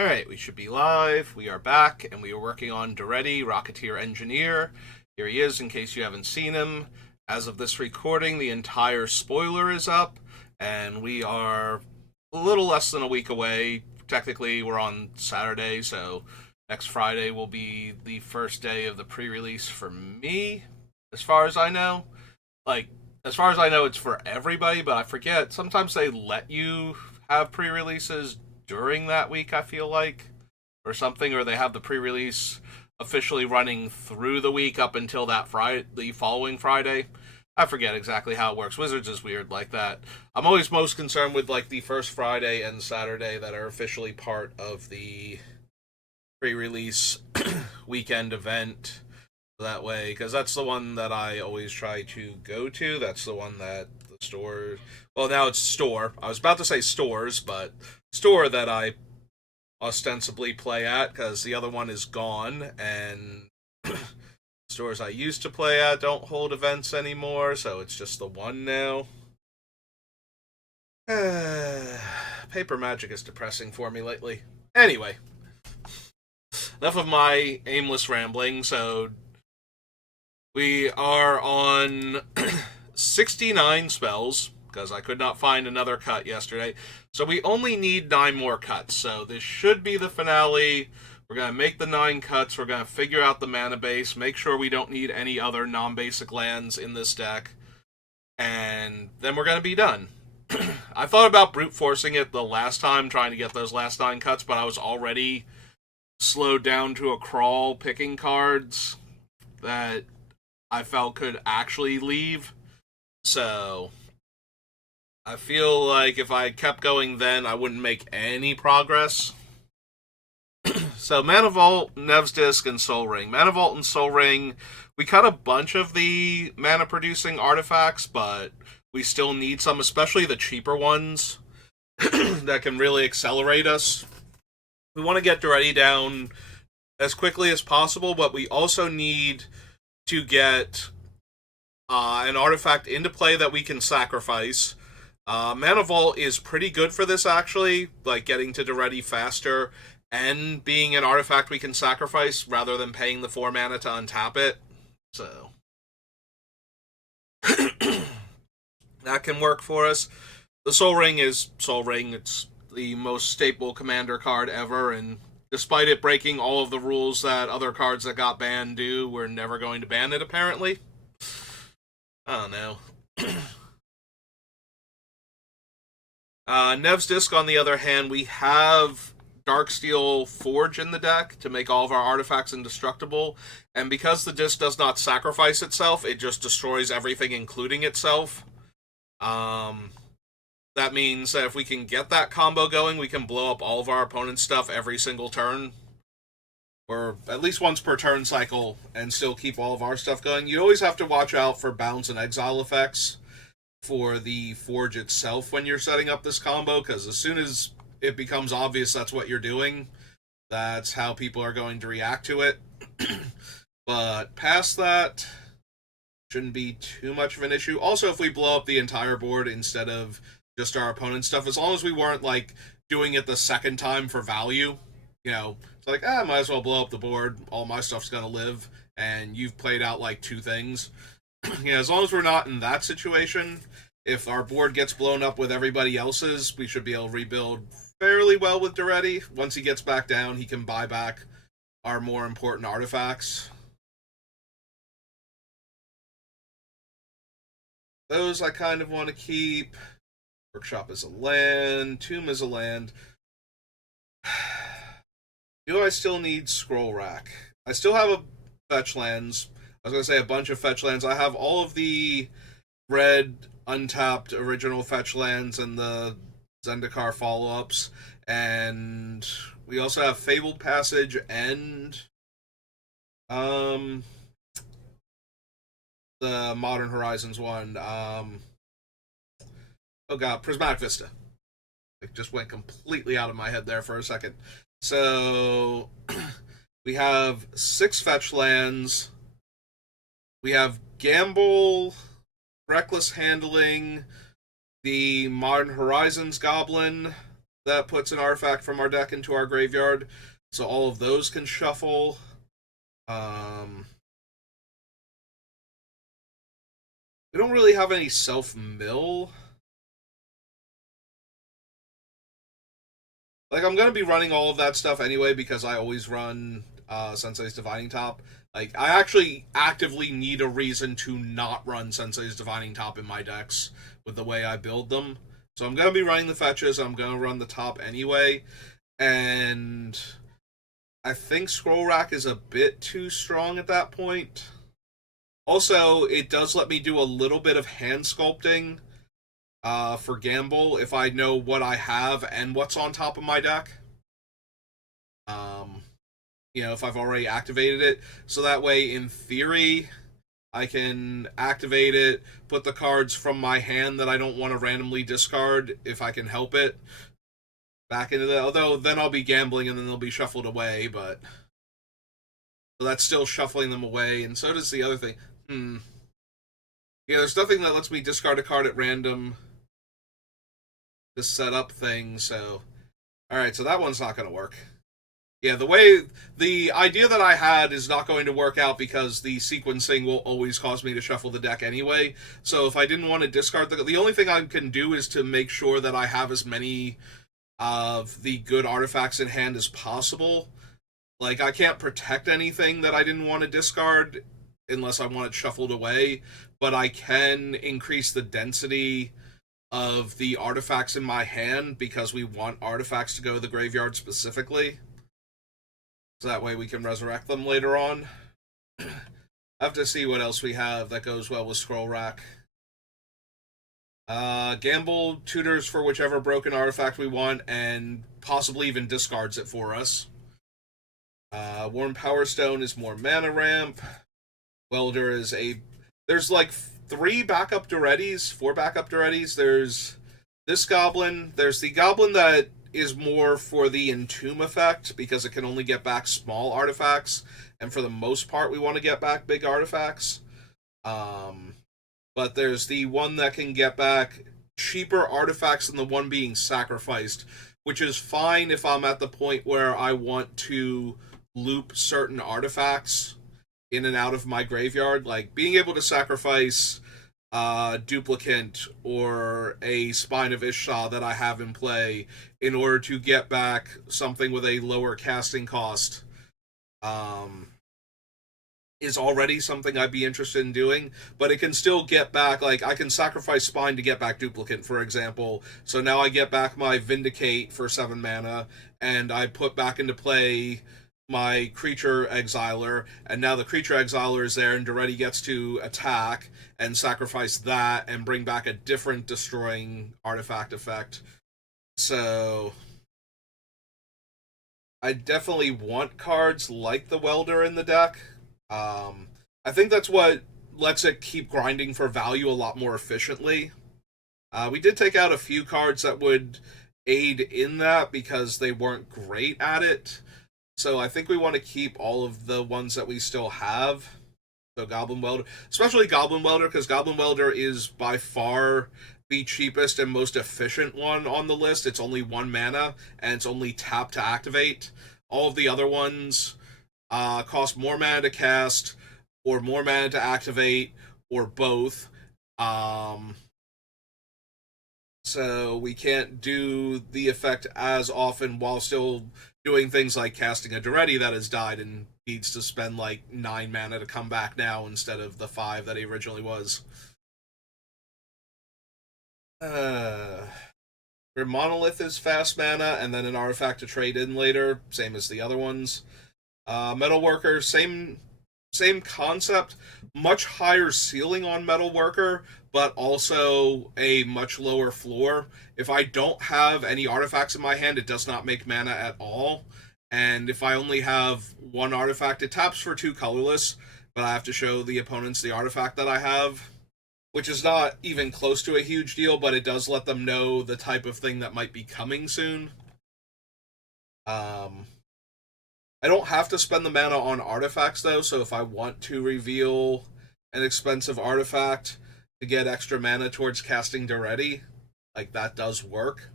Alright, we should be live. We are back, and we are working on Daretti, Rocketeer Engineer. Here he is, in case you haven't seen him. As of this recording, the entire spoiler is up, and we are a little less than a week away. Technically, we're on Saturday, so next Friday will be the first day of the pre-release for me, as far as I know. Like, as far as I know, it's for everybody, but I forget. Sometimes they let you have pre-releases during that week, I feel like, or something, or they have the pre-release officially running through the week up until that Friday, the following Friday. I forget exactly how it works. Wizards is weird like that. I'm always most concerned with like the first Friday and Saturday that are officially part of the pre-release weekend event. That way, because that's the one that I always try to go to. That's the one that the store. Well, now it's store. I was about to say stores, but store that I ostensibly play at because the other one is gone, and stores I used to play at don't hold events anymore, so it's just the one now. Paper Magic is depressing for me lately. Anyway, enough of my aimless rambling. So we are on 69 spells because I could not find another cut yesterday. So we only need 9 more cuts. So this should be the finale. We're going to make the 9 cuts. We're going to figure out the mana base, make sure we don't need any other non-basic lands in this deck, and then we're going to be done. I thought about brute forcing it the last time, trying to get those last 9 cuts, but I was already slowed down to a crawl picking cards that I felt could actually leave. So I feel like if I kept going then, I wouldn't make any progress. So Mana Vault, Nev's Disc, and Soul Ring. Mana Vault and Soul Ring, we cut a bunch of the mana producing artifacts, but we still need some, especially the cheaper ones that can really accelerate us. We want to get Daretti down as quickly as possible, but we also need to get an artifact into play that we can sacrifice. Mana Vault is pretty good for this, actually, like getting to Daretti faster and being an artifact we can sacrifice rather than paying the 4 mana to untap it. So that can work for us. The Soul Ring is Soul Ring. It's the most staple commander card ever, and despite it breaking all of the rules that other cards that got banned do, we're never going to ban it, apparently. I don't know. Nev's Disc, on the other hand, we have Darksteel Forge in the deck to make all of our artifacts indestructible, and because the disc does not sacrifice itself, it just destroys everything, including itself. That means that if we can get that combo going, we can blow up all of our opponent's stuff every single turn, or at least once per turn cycle, and still keep all of our stuff going. You always have to watch out for bounce and exile effects for the Forge itself when you're setting up this combo, because as soon as it becomes obvious that's what you're doing, that's how people are going to react to it. But past that, shouldn't be too much of an issue. Also, if we blow up the entire board instead of just our opponent's stuff, as long as we weren't like doing it the second time for value, it's like, might as well blow up the board, all my stuff's gonna live, and you've played out like 2 things. As long as we're not in that situation, if our board gets blown up with everybody else's, we should be able to rebuild fairly well with Daretti. Once he gets back down, he can buy back our more important artifacts. Those I kind of want to keep. Workshop is a land. Tomb is a land. Do I still need Scroll Rack? I still have a fetch lands. I was going to say a bunch of fetch lands. I have all of the red untapped original fetch lands and the Zendikar follow-ups, and we also have Fabled Passage and the Modern Horizons one. Prismatic Vista. It just went completely out of my head there for a second. So we have 6 fetch lands. We have Gamble, Reckless Handling, the Modern Horizons Goblin, that puts an artifact from our deck into our graveyard. So all of those can shuffle. We don't really have any self-mill. Like, I'm going to be running all of that stuff anyway because I always run Sensei's Divining Top. Like, I actually actively need a reason to not run Sensei's Divining Top in my decks with the way I build them. So I'm going to be running the fetches. I'm going to run the top anyway. And I think Scroll Rack is a bit too strong at that point. Also, it does let me do a little bit of hand sculpting for Gamble if I know what I have and what's on top of my deck. If I've already activated it. So that way, in theory, I can activate it, put the cards from my hand that I don't want to randomly discard, if I can help it, back into the... Although, then I'll be gambling and then they'll be shuffled away, but... So that's still shuffling them away, and so does the other thing. Yeah, there's nothing that lets me discard a card at random to set up things, so... Alright, so that one's not going to work. Yeah, the idea that I had is not going to work out because the sequencing will always cause me to shuffle the deck anyway. So if I didn't want to discard the only thing I can do is to make sure that I have as many of the good artifacts in hand as possible. Like, I can't protect anything that I didn't want to discard unless I want it shuffled away, but I can increase the density of the artifacts in my hand because we want artifacts to go to the graveyard specifically. So that way we can resurrect them later on. I have to see what else we have that goes well with Scroll Rack. Gamble tutors for whichever broken artifact we want and possibly even discards it for us. Warm Power Stone is more mana ramp. Welder is there's like 4 backup Darettis. There's this goblin. There's the goblin that is more for the Entomb effect because it can only get back small artifacts, and for the most part we want to get back big artifacts. But there's the one that can get back cheaper artifacts than the one being sacrificed, which is fine if I'm at the point where I want to loop certain artifacts in and out of my graveyard, like being able to sacrifice Duplicant or a Spine of Ishtar that I have in play in order to get back something with a lower casting cost is already something I'd be interested in doing, but it can still get back, like, I can sacrifice Spine to get back Duplicant, for example, so now I get back my Vindicate for 7 mana, and I put back into play my Creature Exiler, and now the Creature Exiler is there, and Daretti gets to attack and sacrifice that and bring back a different destroying artifact effect. So I definitely want cards like the Welder in the deck. I think that's what lets it keep grinding for value a lot more efficiently. We did take out a few cards that would aid in that because they weren't great at it. So I think we want to keep all of the ones that we still have. So Goblin Welder, especially Goblin Welder, because Goblin Welder is by far the cheapest and most efficient one on the list. It's only 1 mana, and it's only tap to activate. All of the other ones cost more mana to cast, or more mana to activate, or both. So we can't do the effect as often while still doing things like casting a Daretti that has died and needs to spend like 9 mana to come back now instead of the 5 that he originally was. Your Monolith is fast mana and then an artifact to trade in later, same as the other ones. Metalworker, same concept, much higher ceiling on Metalworker, but also a much lower floor. If I don't have any artifacts in my hand, it does not make mana at all. And if I only have 1 artifact, it taps for 2 colorless, but I have to show the opponents the artifact that I have, which is not even close to a huge deal, but it does let them know the type of thing that might be coming soon. I don't have to spend the mana on artifacts, though, so if I want to reveal an expensive artifact to get extra mana towards casting Daretti, like, that does work.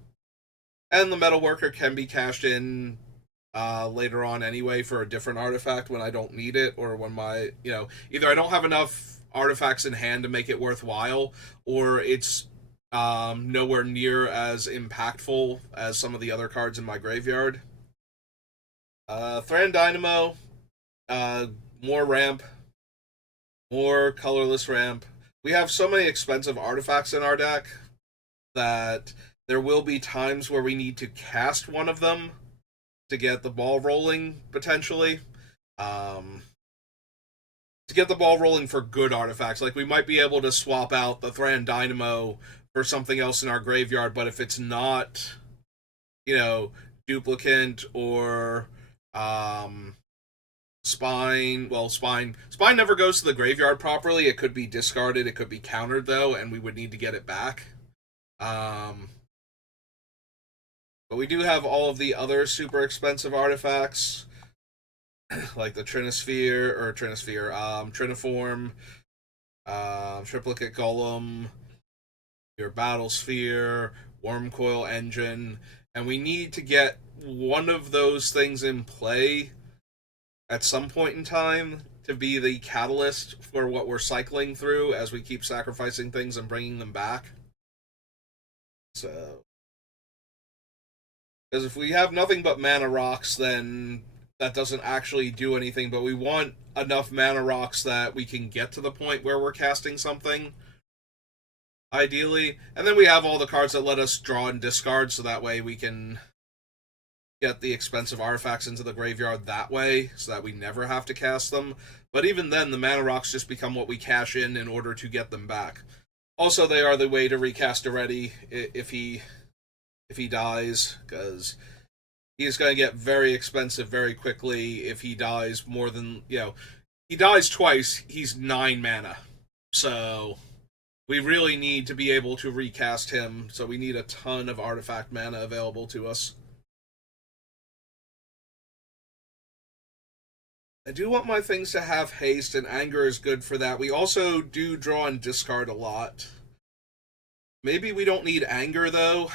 And the Metalworker can be cashed in later on anyway for a different artifact when I don't need it, or when my, either I don't have enough artifacts in hand to make it worthwhile, or it's nowhere near as impactful as some of the other cards in my graveyard. Thran Dynamo, uh, more ramp, more colorless ramp. We have so many expensive artifacts in our deck that there will be times where we need to cast one of them to get the ball rolling, potentially. Um, to get the ball rolling for good artifacts. Like, we might be able to swap out the Thran Dynamo for something else in our graveyard, but if it's not, duplicate or spine, well, spine never goes to the graveyard properly. It could be discarded, it could be countered though, and we would need to get it back. But we do have all of the other super expensive artifacts, like the Triniform, Triplicate Golem, your Battle Sphere, Wormcoil Engine, and we need to get one of those things in play at some point in time to be the catalyst for what we're cycling through as we keep sacrificing things and bringing them back. So, because if we have nothing but mana rocks, then that doesn't actually do anything, but we want enough mana rocks that we can get to the point where we're casting something, ideally. And then we have all the cards that let us draw and discard, so that way we can get the expensive artifacts into the graveyard that way, so that we never have to cast them. But even then, the mana rocks just become what we cash in order to get them back. Also, they are the way to recast Daretti if he dies, because he's going to get very expensive very quickly if he dies more than, he dies twice, he's 9 mana. So we really need to be able to recast him, so we need a ton of artifact mana available to us. I do want my things to have haste, and anger is good for that. We also do draw and discard a lot. Maybe we don't need anger, though.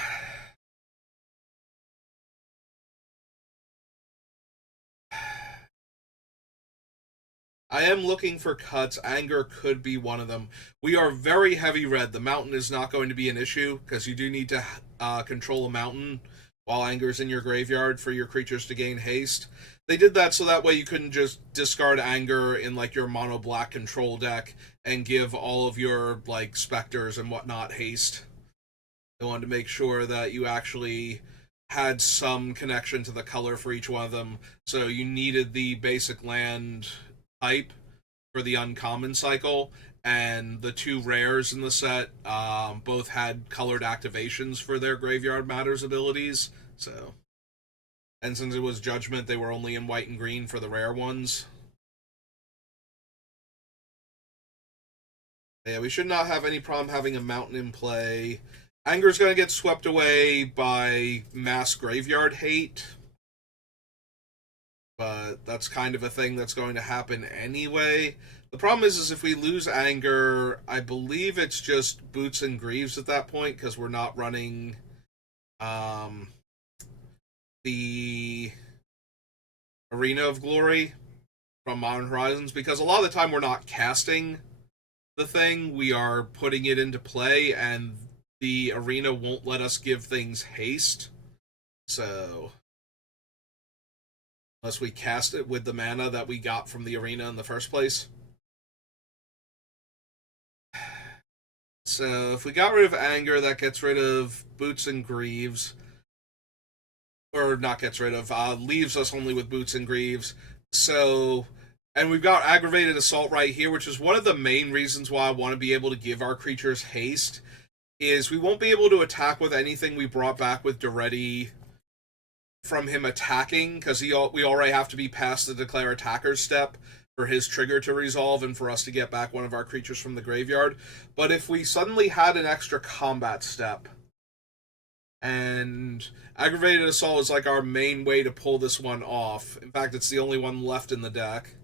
I am looking for cuts. Anger could be one of them. We are very heavy red. The mountain is not going to be an issue, because you do need to control a mountain while anger's in your graveyard for your creatures to gain haste. They did that so that way you couldn't just discard anger in like your mono black control deck and give all of your like specters and whatnot haste. They wanted to make sure that you actually had some connection to the color for each one of them. So you needed the basic land type for the uncommon cycle, and the 2 rares in the set both had colored activations for their Graveyard Matters abilities. So, and since it was Judgment, they were only in white and green for the rare ones. Yeah, we should not have any problem having a mountain in play. Anger's going to get swept away by mass graveyard hate, but that's kind of a thing that's going to happen anyway. The problem is if we lose anger, I believe it's just Boots and Greaves at that point, because we're not running the Arena of Glory from Modern Horizons, because a lot of the time we're not casting the thing, we are putting it into play, and the arena won't let us give things haste. So, unless we cast it with the mana that we got from the arena in the first place. So, if we got rid of anger, that gets rid of Boots and Greaves. Or not gets rid of, leaves us only with Boots and Greaves. So, and we've got Aggravated Assault right here, which is one of the main reasons why I want to be able to give our creatures haste, is we won't be able to attack with anything we brought back with Daretti from him attacking, because we already have to be past the Declare Attacker's step for his trigger to resolve and for us to get back one of our creatures from the graveyard. But if we suddenly had an extra combat step, and Aggravated Assault is like our main way to pull this one off. In fact, it's the only one left in the deck.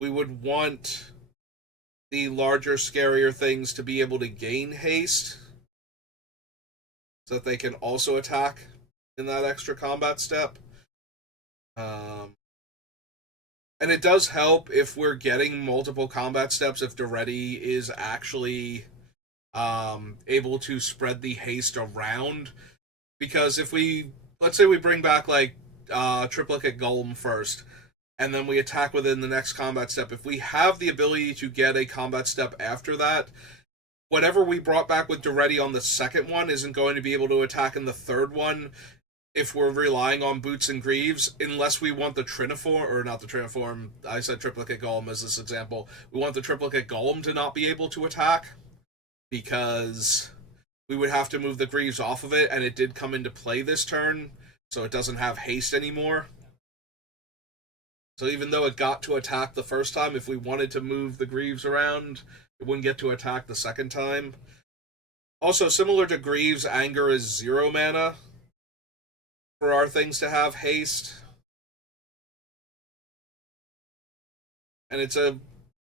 We would want the larger, scarier things to be able to gain haste. so that they can also attack in that extra combat step. And it does help if we're getting multiple combat steps, if Daretti is actually able to spread the haste around. Because if we, let's say we bring back like Triplicate Golem first, and then we attack within the next combat step, if we have the ability to get a combat step after that, whatever we brought back with Daretti on the second one isn't going to be able to attack in the third one if we're relying on Boots and Greaves, unless we want the Triniform, or not the Triniform, I said Triplicate Golem as this example. We want the Triplicate Golem to not be able to attack, because we would have to move the Greaves off of it, and it did come into play this turn, so it doesn't have haste anymore. So even though it got to attack the first time, if we wanted to move the Greaves around, it wouldn't get to attack the second time. Also, similar to Greaves, Anger is 0 mana for our things to have haste. And it's a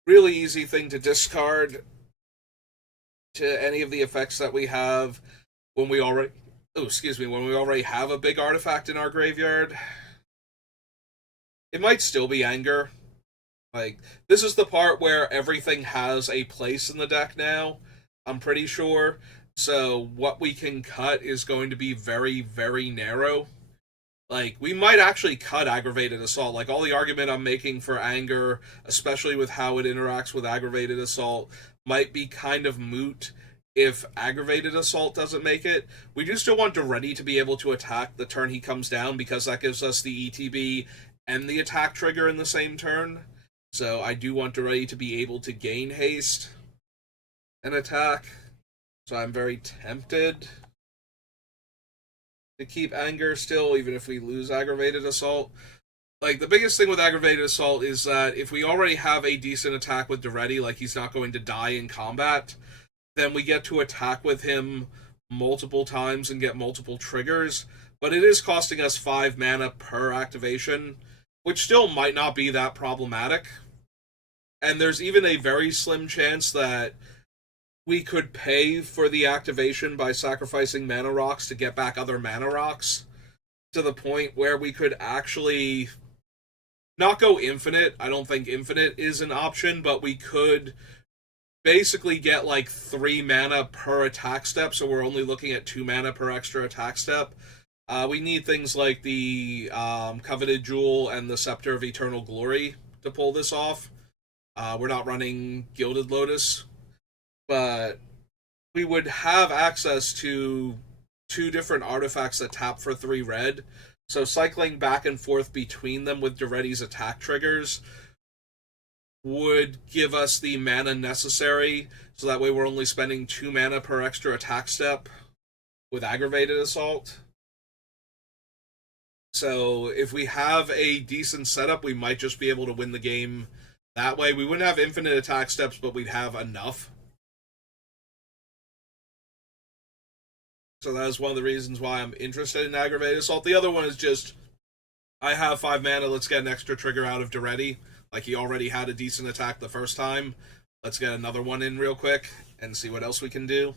really easy thing to discard to any of the effects that we have when we already when we already have a big artifact in our graveyard. It might still be Anger. Like, this is the part where everything has a place in the deck now, I'm pretty sure. So what we can cut is going to be very, very narrow. Like, we might actually cut Aggravated Assault. Like, all the argument I'm making for Anger, especially with how it interacts with Aggravated Assault, might be kind of moot if Aggravated Assault doesn't make it. We do still want Daretti to be able to attack the turn he comes down, because that gives us the ETB and the attack trigger in the same turn. So I do want Daretti to be able to gain haste and attack. So I'm very tempted to keep Anger still, even if we lose Aggravated Assault. Like, the biggest thing with Aggravated Assault is that if we already have a decent attack with Daretti, like he's not going to die in combat, then we get to attack with him multiple times and get multiple triggers. But it is costing us 5 mana per activation, which still might not be that problematic. And there's even a very slim chance that we could pay for the activation by sacrificing mana rocks to get back other mana rocks, to the point where we could actually not go infinite. I don't think infinite is an option, but we could basically get like 3 mana per attack step, so we're only looking at 2 mana per extra attack step. We need things like the Coveted Jewel and the Scepter of Eternal Glory to pull this off. We're not running Gilded Lotus, but we would have access to 2 different artifacts that tap for 3 red, so cycling back and forth between them with Daretti's attack triggers would give us the mana necessary, so that way we're only spending 2 mana per extra attack step with Aggravated Assault. So if we have a decent setup, we might just be able to win the game that way. We wouldn't have infinite attack steps, but we'd have enough. So that is one of the reasons why I'm interested in Aggravated Assault. The other one is just, I have 5 mana, let's get an extra trigger out of Daretti. Like, he already had a decent attack the first time. Let's get another one in real quick and see what else we can do.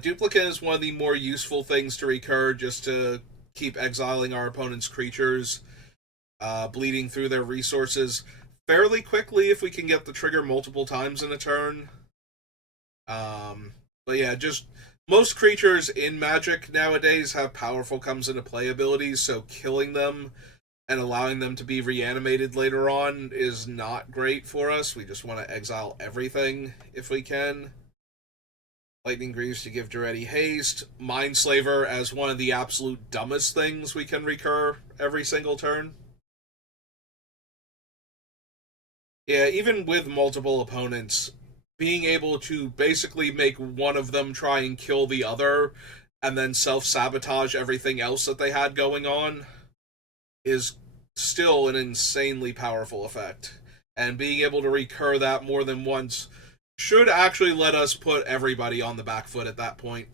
Duplicate is one of the more useful things to recur, just to keep exiling our opponent's creatures, bleeding through their resources fairly quickly if we can get the trigger multiple times in a turn. But yeah, just most creatures in Magic nowadays have powerful comes into play abilities, so killing them and allowing them to be reanimated later on is not great for us. We just want to exile everything if we can. Lightning Greaves to give Daretti haste. Mindslaver as one of the absolute dumbest things we can recur every single turn. Yeah, even with multiple opponents, being able to basically make one of them try and kill the other and then self-sabotage everything else that they had going on is still an insanely powerful effect. And being able to recur that more than once should actually let us put everybody on the back foot at that point.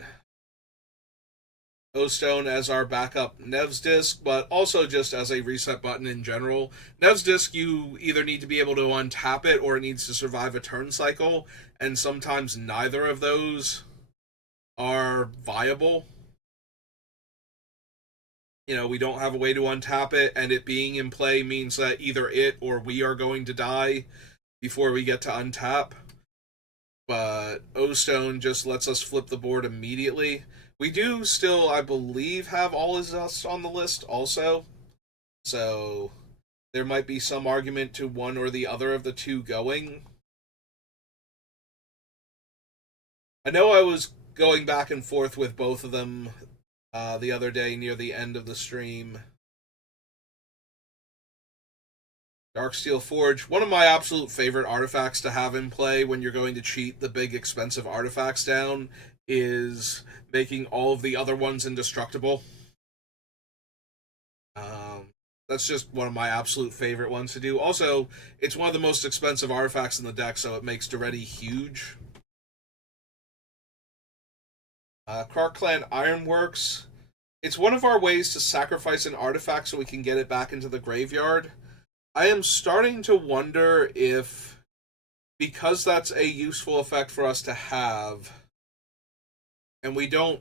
O-Stone as our backup Nev's Disc, but also just as a reset button in general. Nev's Disc, you either need to be able to untap it or it needs to survive a turn cycle, and sometimes neither of those are viable. You know, we don't have a way to untap it, and it being in play means that either it or we are going to die before we get to untap. But O-Stone just lets us flip the board immediately. We do still, I believe, have All Is Dust on the list also. So there might be some argument to one or the other of the two going. I know I was going back and forth with both of them the other day near the end of the stream. Darksteel Forge, one of my absolute favorite artifacts to have in play when you're going to cheat the big expensive artifacts down is making all of the other ones indestructible. That's just one of my absolute favorite ones to do. Also, it's one of the most expensive artifacts in the deck, so it makes Daretti huge. Krark Clan Ironworks. It's one of our ways to sacrifice an artifact so we can get it back into the graveyard. I am starting to wonder if, because that's a useful effect for us to have, and we don't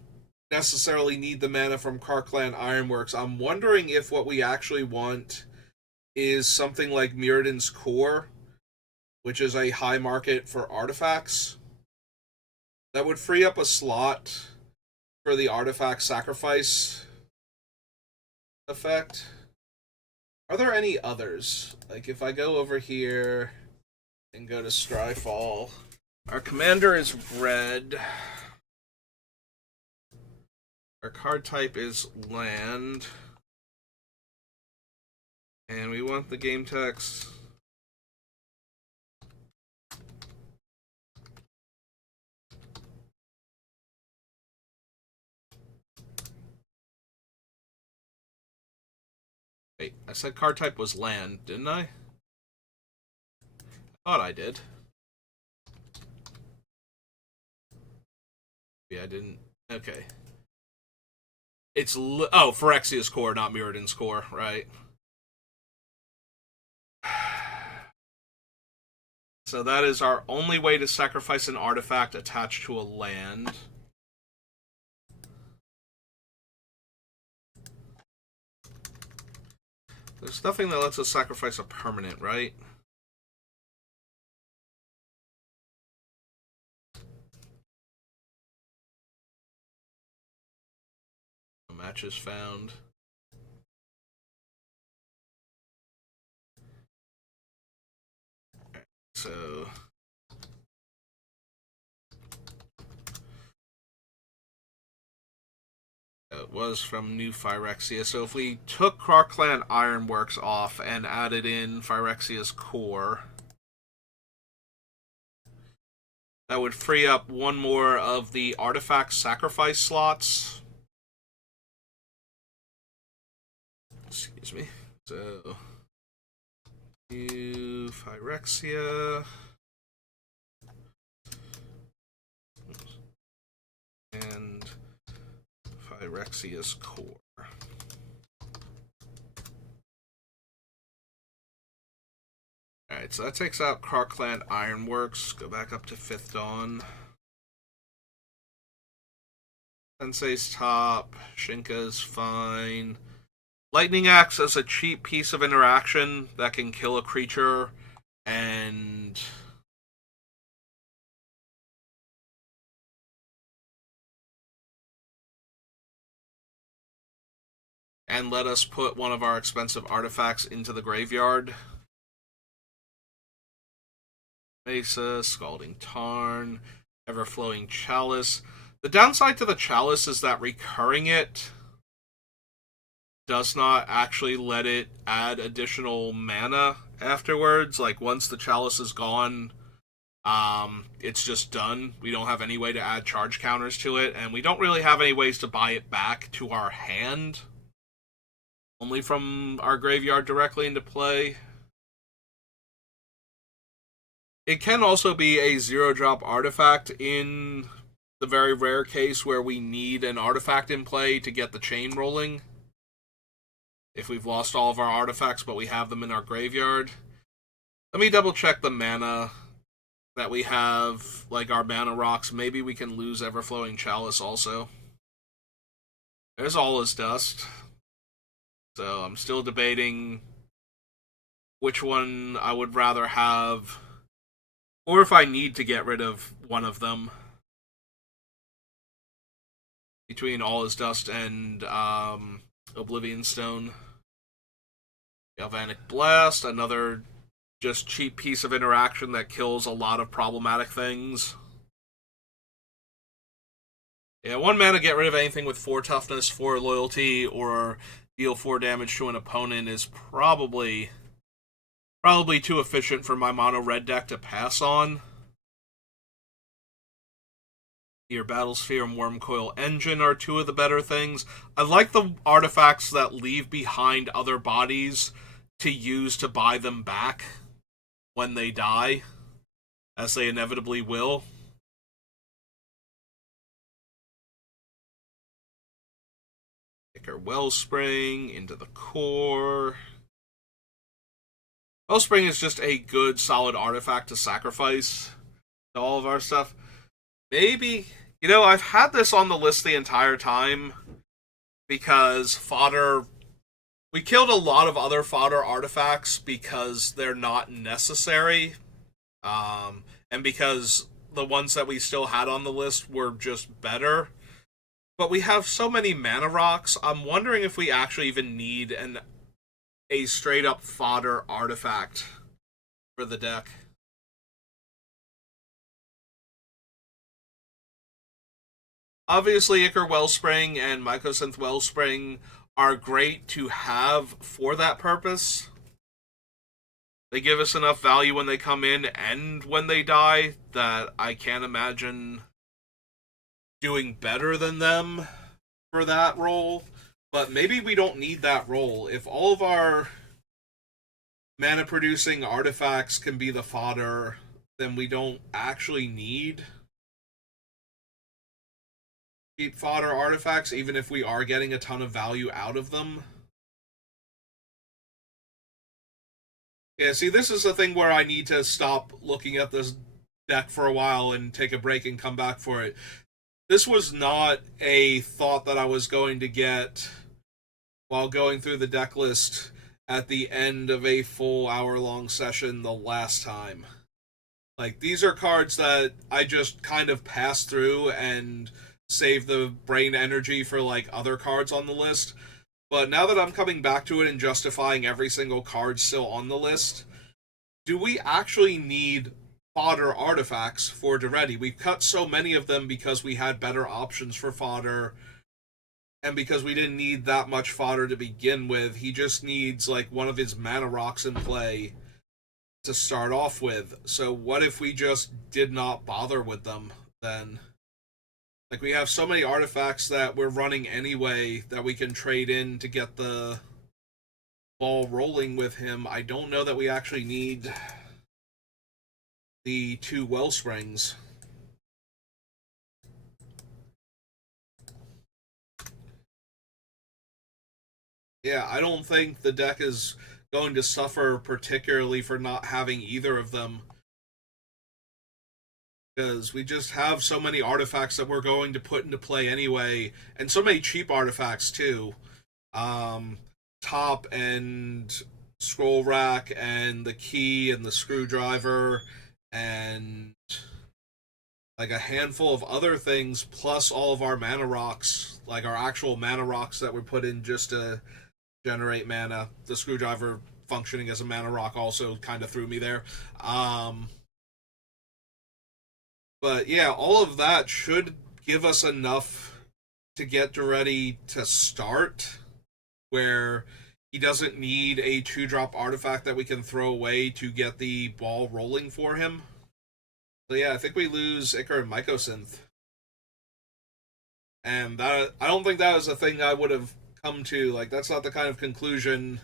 necessarily need the mana from Krark Clan Ironworks, I'm wondering if what we actually want is something like Mirrodin's Core, which is a high market for artifacts. That would free up a slot for the artifact sacrifice effect. Are there any others? Like, if I go over here and go to Scryfall, our commander is red. Our card type is land. And we want the game text. Wait, I said card type was land, didn't I? I thought I did. Yeah, I didn't. Okay. It's Phyrexia's Core, not Mirrodin's Core, right? So that is our only way to sacrifice an artifact attached to a land. There's nothing that lets us sacrifice a permanent, right? No matches found. So it was from New Phyrexia. So if we took Krark Clan Ironworks off and added in Phyrexia's Core, that would free up one more of the artifact sacrifice slots. Excuse me. So, New Phyrexia. And Phyrexia's Core. Alright, so that takes out Krark Clan Ironworks. Go back up to 5th Dawn. Sensei's top. Shinka's fine. Lightning Axe is a cheap piece of interaction that can kill a creature and let us put one of our expensive artifacts into the graveyard. Mesa, Scalding Tarn, Everflowing Chalice. The downside to the Chalice is that recurring it does not actually let it add additional mana afterwards. Like, once the Chalice is gone, it's just done. We don't have any way to add charge counters to it, and we don't really have any ways to buy it back to our hand. Only from our graveyard directly into play. It can also be a 0-drop artifact in the very rare case where we need an artifact in play to get the chain rolling. If we've lost all of our artifacts but we have them in our graveyard. Let me double check the mana that we have, like our mana rocks. Maybe we can lose Everflowing Chalice also. There's All Is Dust. So I'm still debating which one I would rather have, or if I need to get rid of one of them between All Is Dust and Oblivion Stone. Galvanic Blast, another just cheap piece of interaction that kills a lot of problematic things. Yeah, 1 mana, get rid of anything with 4 toughness, 4 loyalty, or deal 4 damage to an opponent is probably too efficient for my mono red deck to pass on. Your Battlesphere and Wormcoil Engine are 2 of the better things. I like the artifacts that leave behind other bodies to use to buy them back when they die, as they inevitably will. Ichor Wellspring into the core. Wellspring is just a good, solid artifact to sacrifice to all of our stuff. Maybe, I've had this on the list the entire time because fodder. We killed a lot of other fodder artifacts because they're not necessary, and because the ones that we still had on the list were just better. But we have so many mana rocks. I'm wondering if we actually even need a straight up fodder artifact for the deck. Obviously, Ichor Wellspring and Mycosynth Wellspring are great to have for that purpose. They give us enough value when they come in and when they die that I can't imagine doing better than them for that role. But maybe we don't need that role. If all of our mana producing artifacts can be the fodder, then we don't actually need cheap fodder artifacts, even if we are getting a ton of value out of them. Yeah, see, this is the thing where I need to stop looking at this deck for a while and take a break and come back for it. This was not a thought that I was going to get while going through the deck list at the end of a full hour-long session the last time. Like, these are cards that I just kind of passed through and save the brain energy for, like, other cards on the list. But now that I'm coming back to it and justifying every single card still on the list, do we actually need fodder artifacts for Daretti? We've cut so many of them because we had better options for fodder, and because we didn't need that much fodder to begin with. He just needs, like, one of his mana rocks in play to start off with. So what if we just did not bother with them then? Like, we have so many artifacts that we're running anyway that we can trade in to get the ball rolling with him. I don't know that we actually need the 2 Wellsprings. Yeah, I don't think the deck is going to suffer particularly for not having either of them, because we just have so many artifacts that we're going to put into play anyway, and so many cheap artifacts too. Um, Top and Scroll Rack and the Key and the Screwdriver and like a handful of other things, plus all of our mana rocks, like our actual mana rocks that we put in just to generate mana. The Screwdriver functioning as a mana rock also kind of threw me there. But yeah, all of that should give us enough to get Daretti to start, where he doesn't need a 2-drop artifact that we can throw away to get the ball rolling for him. So yeah, I think we lose Ichor and Mycosynth. And that, I don't think that was a thing I would have come to. Like, that's not the kind of conclusion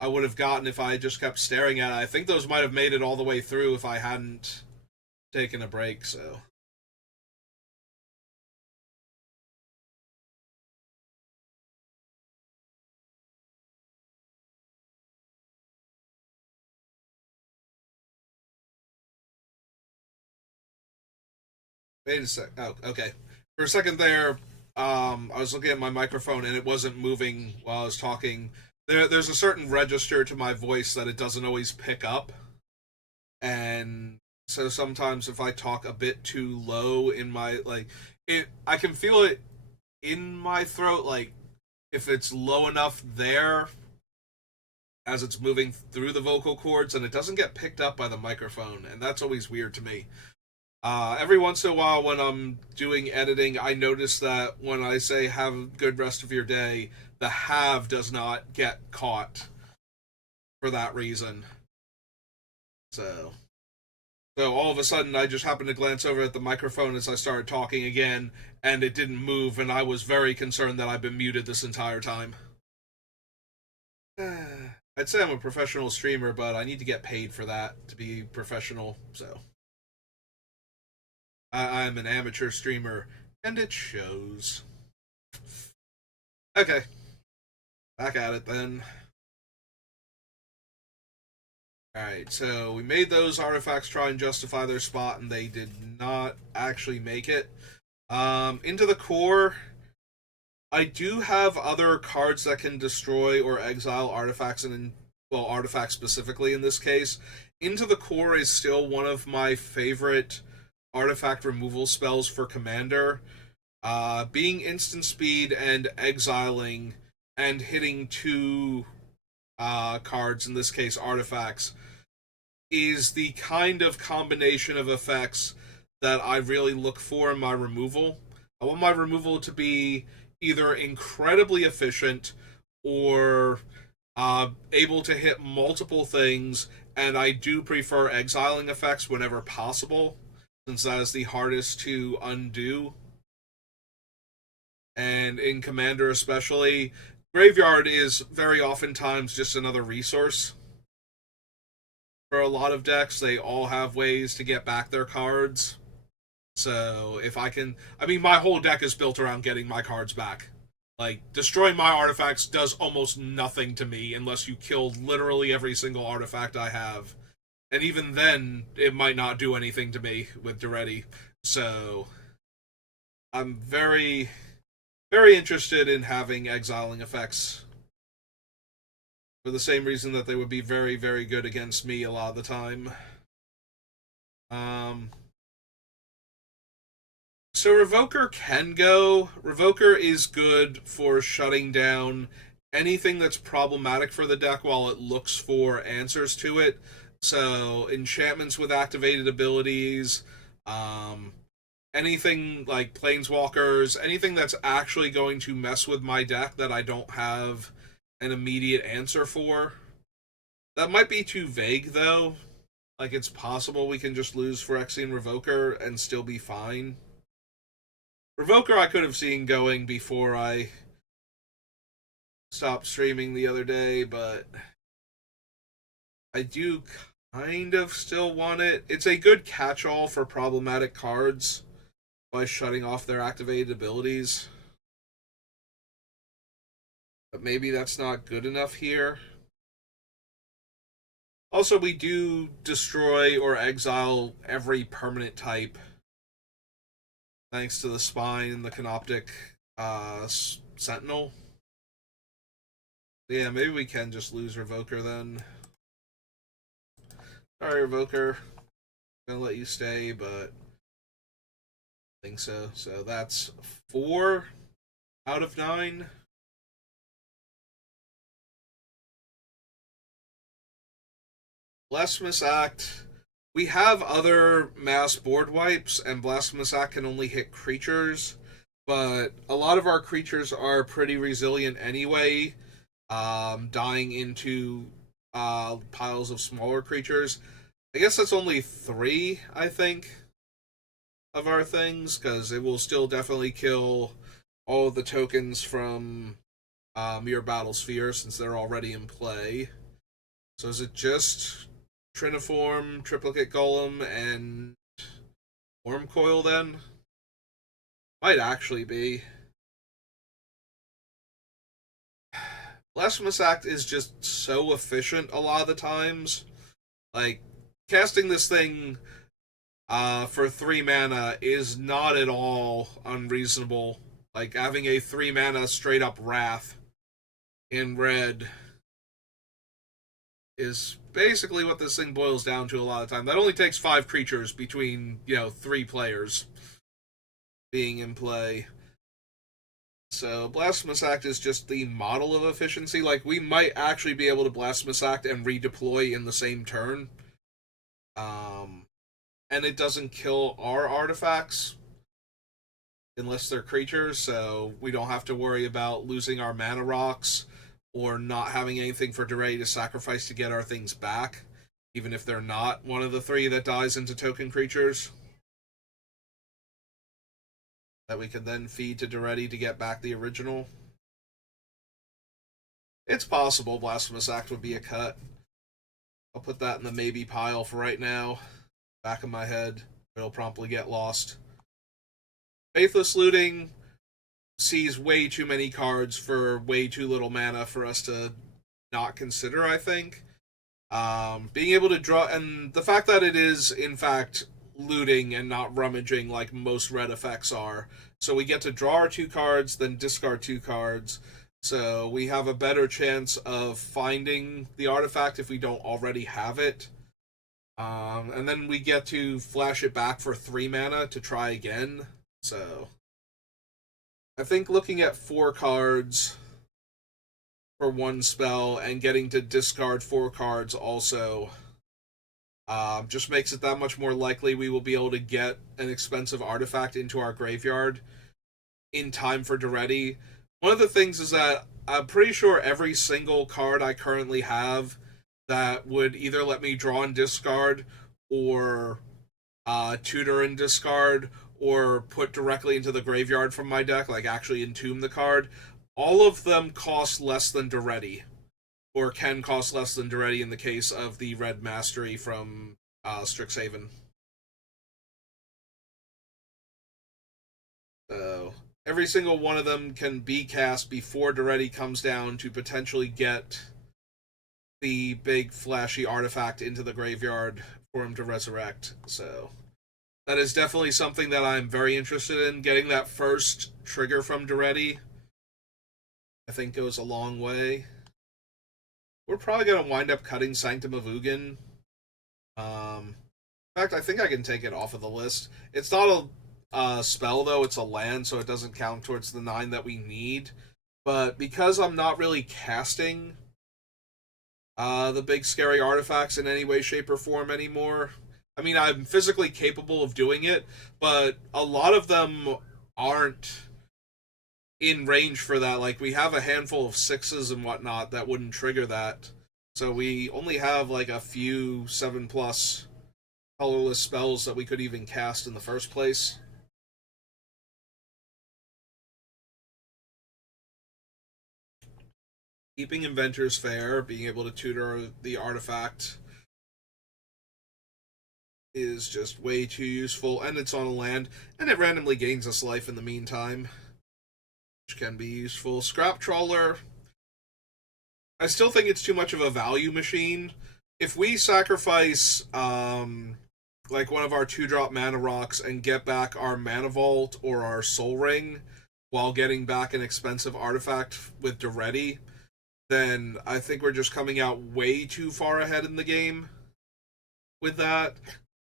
I would have gotten if I just kept staring at it. I think those might have made it all the way through if I hadn't taken a break, so. Wait a sec. Oh, okay. For a second there, I was looking at my microphone and it wasn't moving while I was talking. There's a certain register to my voice that it doesn't always pick up, and so sometimes if I talk a bit too low in my I can feel it in my throat. Like if it's low enough there as it's moving through the vocal cords, and it doesn't get picked up by the microphone, and that's always weird to me. Every once in a while, when I'm doing editing, I notice that when I say "have a good rest of your day," the "have" does not get caught for that reason. So, so all of a sudden, I just happened to glance over at the microphone as I started talking again, and it didn't move, and I was very concerned that I've been muted this entire time. I'd say I'm a professional streamer, but I need to get paid for that to be professional. So I'm an amateur streamer, and it shows. Okay, back at it then. Alright, so we made those artifacts try and justify their spot, and they did not actually make it. Into the core, I do have other cards that can destroy or exile artifacts, and well, artifacts specifically in this case. Into the core is still one of my favorite artifact removal spells for Commander. Being instant speed and exiling and hitting two cards, in this case artifacts, is the kind of combination of effects that I really look for in my removal. I want my removal to be either incredibly efficient or able to hit multiple things, and I do prefer exiling effects whenever possible, since that is the hardest to undo. And in Commander especially, Graveyard is very oftentimes just another resource. For a lot of decks, they all have ways to get back their cards. So if I can, I mean, my whole deck is built around getting my cards back. Like, destroying my artifacts does almost nothing to me unless you kill literally every single artifact I have. And even then, it might not do anything to me with Daretti. So, I'm very, very interested in having exiling effects for the same reason that they would be very, very good against me a lot of the time. Um, so Revoker can go. Revoker is good for shutting down anything that's problematic for the deck while it looks for answers to it. So enchantments with activated abilities, um, anything like planeswalkers, anything that's actually going to mess with my deck that I don't have an immediate answer for. That might be too vague though. Like it's possible we can just lose Phyrexian Revoker and still be fine. Revoker I could have seen going before I stopped streaming the other day, but I do kind of still want it. It's a good catch-all for problematic cards by shutting off their activated abilities. But maybe that's not good enough here. Also, we do destroy or exile every permanent type thanks to the Spine and the Canoptic Sentinel. Yeah, maybe we can just lose Revoker then. Sorry, Revoker. I'm gonna let you stay, but I think so. So that's 4 out of 9. Blasphemous Act. We have other mass board wipes, and Blasphemous Act can only hit creatures, but a lot of our creatures are pretty resilient anyway, dying into piles of smaller creatures. I guess that's only 3, I think, of our things, because it will still definitely kill all of the tokens from Mirror Battle Sphere, since they're already in play. So is it just Triniform, Triplicate Golem, and Worm Coil then? Might actually be. Blasphemous Act is just so efficient a lot of the times. Like, casting this thing for 3 mana is not at all unreasonable. Like having a 3 mana straight up Wrath in red is basically what this thing boils down to a lot of time. That only takes 5 creatures between, 3 players being in play. So Blasphemous Act is just the model of efficiency. Like, we might actually be able to Blasphemous Act and redeploy in the same turn. And it doesn't kill our artifacts unless they're creatures, so we don't have to worry about losing our mana rocks or not having anything for Daretti to sacrifice to get our things back, even if they're not one of the 3 that dies into token creatures. That we can then feed to Daretti to get back the original. It's possible Blasphemous Act would be a cut. I'll put that in the maybe pile for right now. Back of my head. It'll promptly get lost. Faithless Looting sees way too many cards for way too little mana for us to not consider, I think. Being able to draw, and the fact that it is, in fact, looting and not rummaging like most red effects are. So we get to draw our 2 cards, then discard 2 cards. So we have a better chance of finding the artifact if we don't already have it. And then we get to flash it back for 3 mana to try again. So I think looking at 4 cards for 1 spell and getting to discard 4 cards also just makes it that much more likely we will be able to get an expensive artifact into our graveyard in time for Daretti. One of the things is that I'm pretty sure every single card I currently have that would either let me draw and discard or tutor and discard or put directly into the graveyard from my deck, like actually entomb the card, all of them cost less than Daretti, or can cost less than Daretti in the case of the Red Mastery from Strixhaven. So every single one of them can be cast before Daretti comes down to potentially get the big flashy artifact into the graveyard for him to resurrect. So that is definitely something that I'm very interested in. Getting that first trigger from Daretti, I think, goes a long way. We're probably going to wind up cutting Sanctum of Ugin. In fact, I think I can take it off of the list. It's not a spell, though. It's a land, so it doesn't count towards the 9 that we need. But because I'm not really casting the big scary artifacts in any way, shape, or form anymore, I mean, I'm physically capable of doing it, but a lot of them aren't in range for that. Like, we have a handful of 6s and whatnot that wouldn't trigger that. So we only have like a few 7+ colorless spells that we could even cast in the first place. Keeping Inventors fair, being able to tutor the artifact is just way too useful, and it's on a land, and it randomly gains us life in the meantime, which can be useful. Scrap Trawler, I still think it's too much of a value machine. If we sacrifice like one of our 2-drop mana rocks and get back our Mana Vault or our Soul Ring while getting back an expensive artifact with Daretti, then I think we're just coming out way too far ahead in the game with that.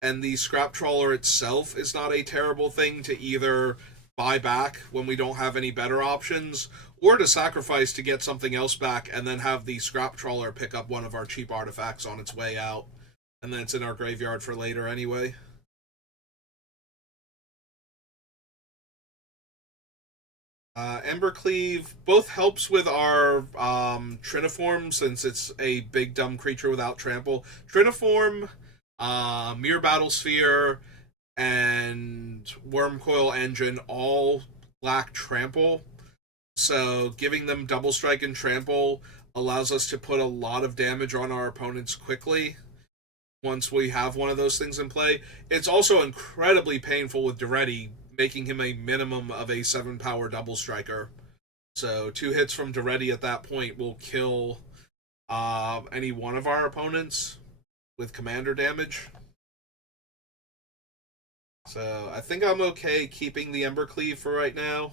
And the Scrap Trawler itself is not a terrible thing to either buy back when we don't have any better options, or to sacrifice to get something else back and then have the Scrap Trawler pick up one of our cheap artifacts on its way out, and then it's in our graveyard for later anyway. Embercleave both helps with our Triniform, since it's a big dumb creature without trample. Triniform, Mirror Battlesphere, and Wormcoil Engine all lack trample, so giving them double strike and trample allows us to put a lot of damage on our opponents quickly once we have one of those things in play. It's also incredibly painful with Daretti, making him a minimum of a 7-power double striker. So 2 hits from Daretti at that point will kill any one of our opponents with commander damage. So I think I'm okay keeping the Embercleave for right now.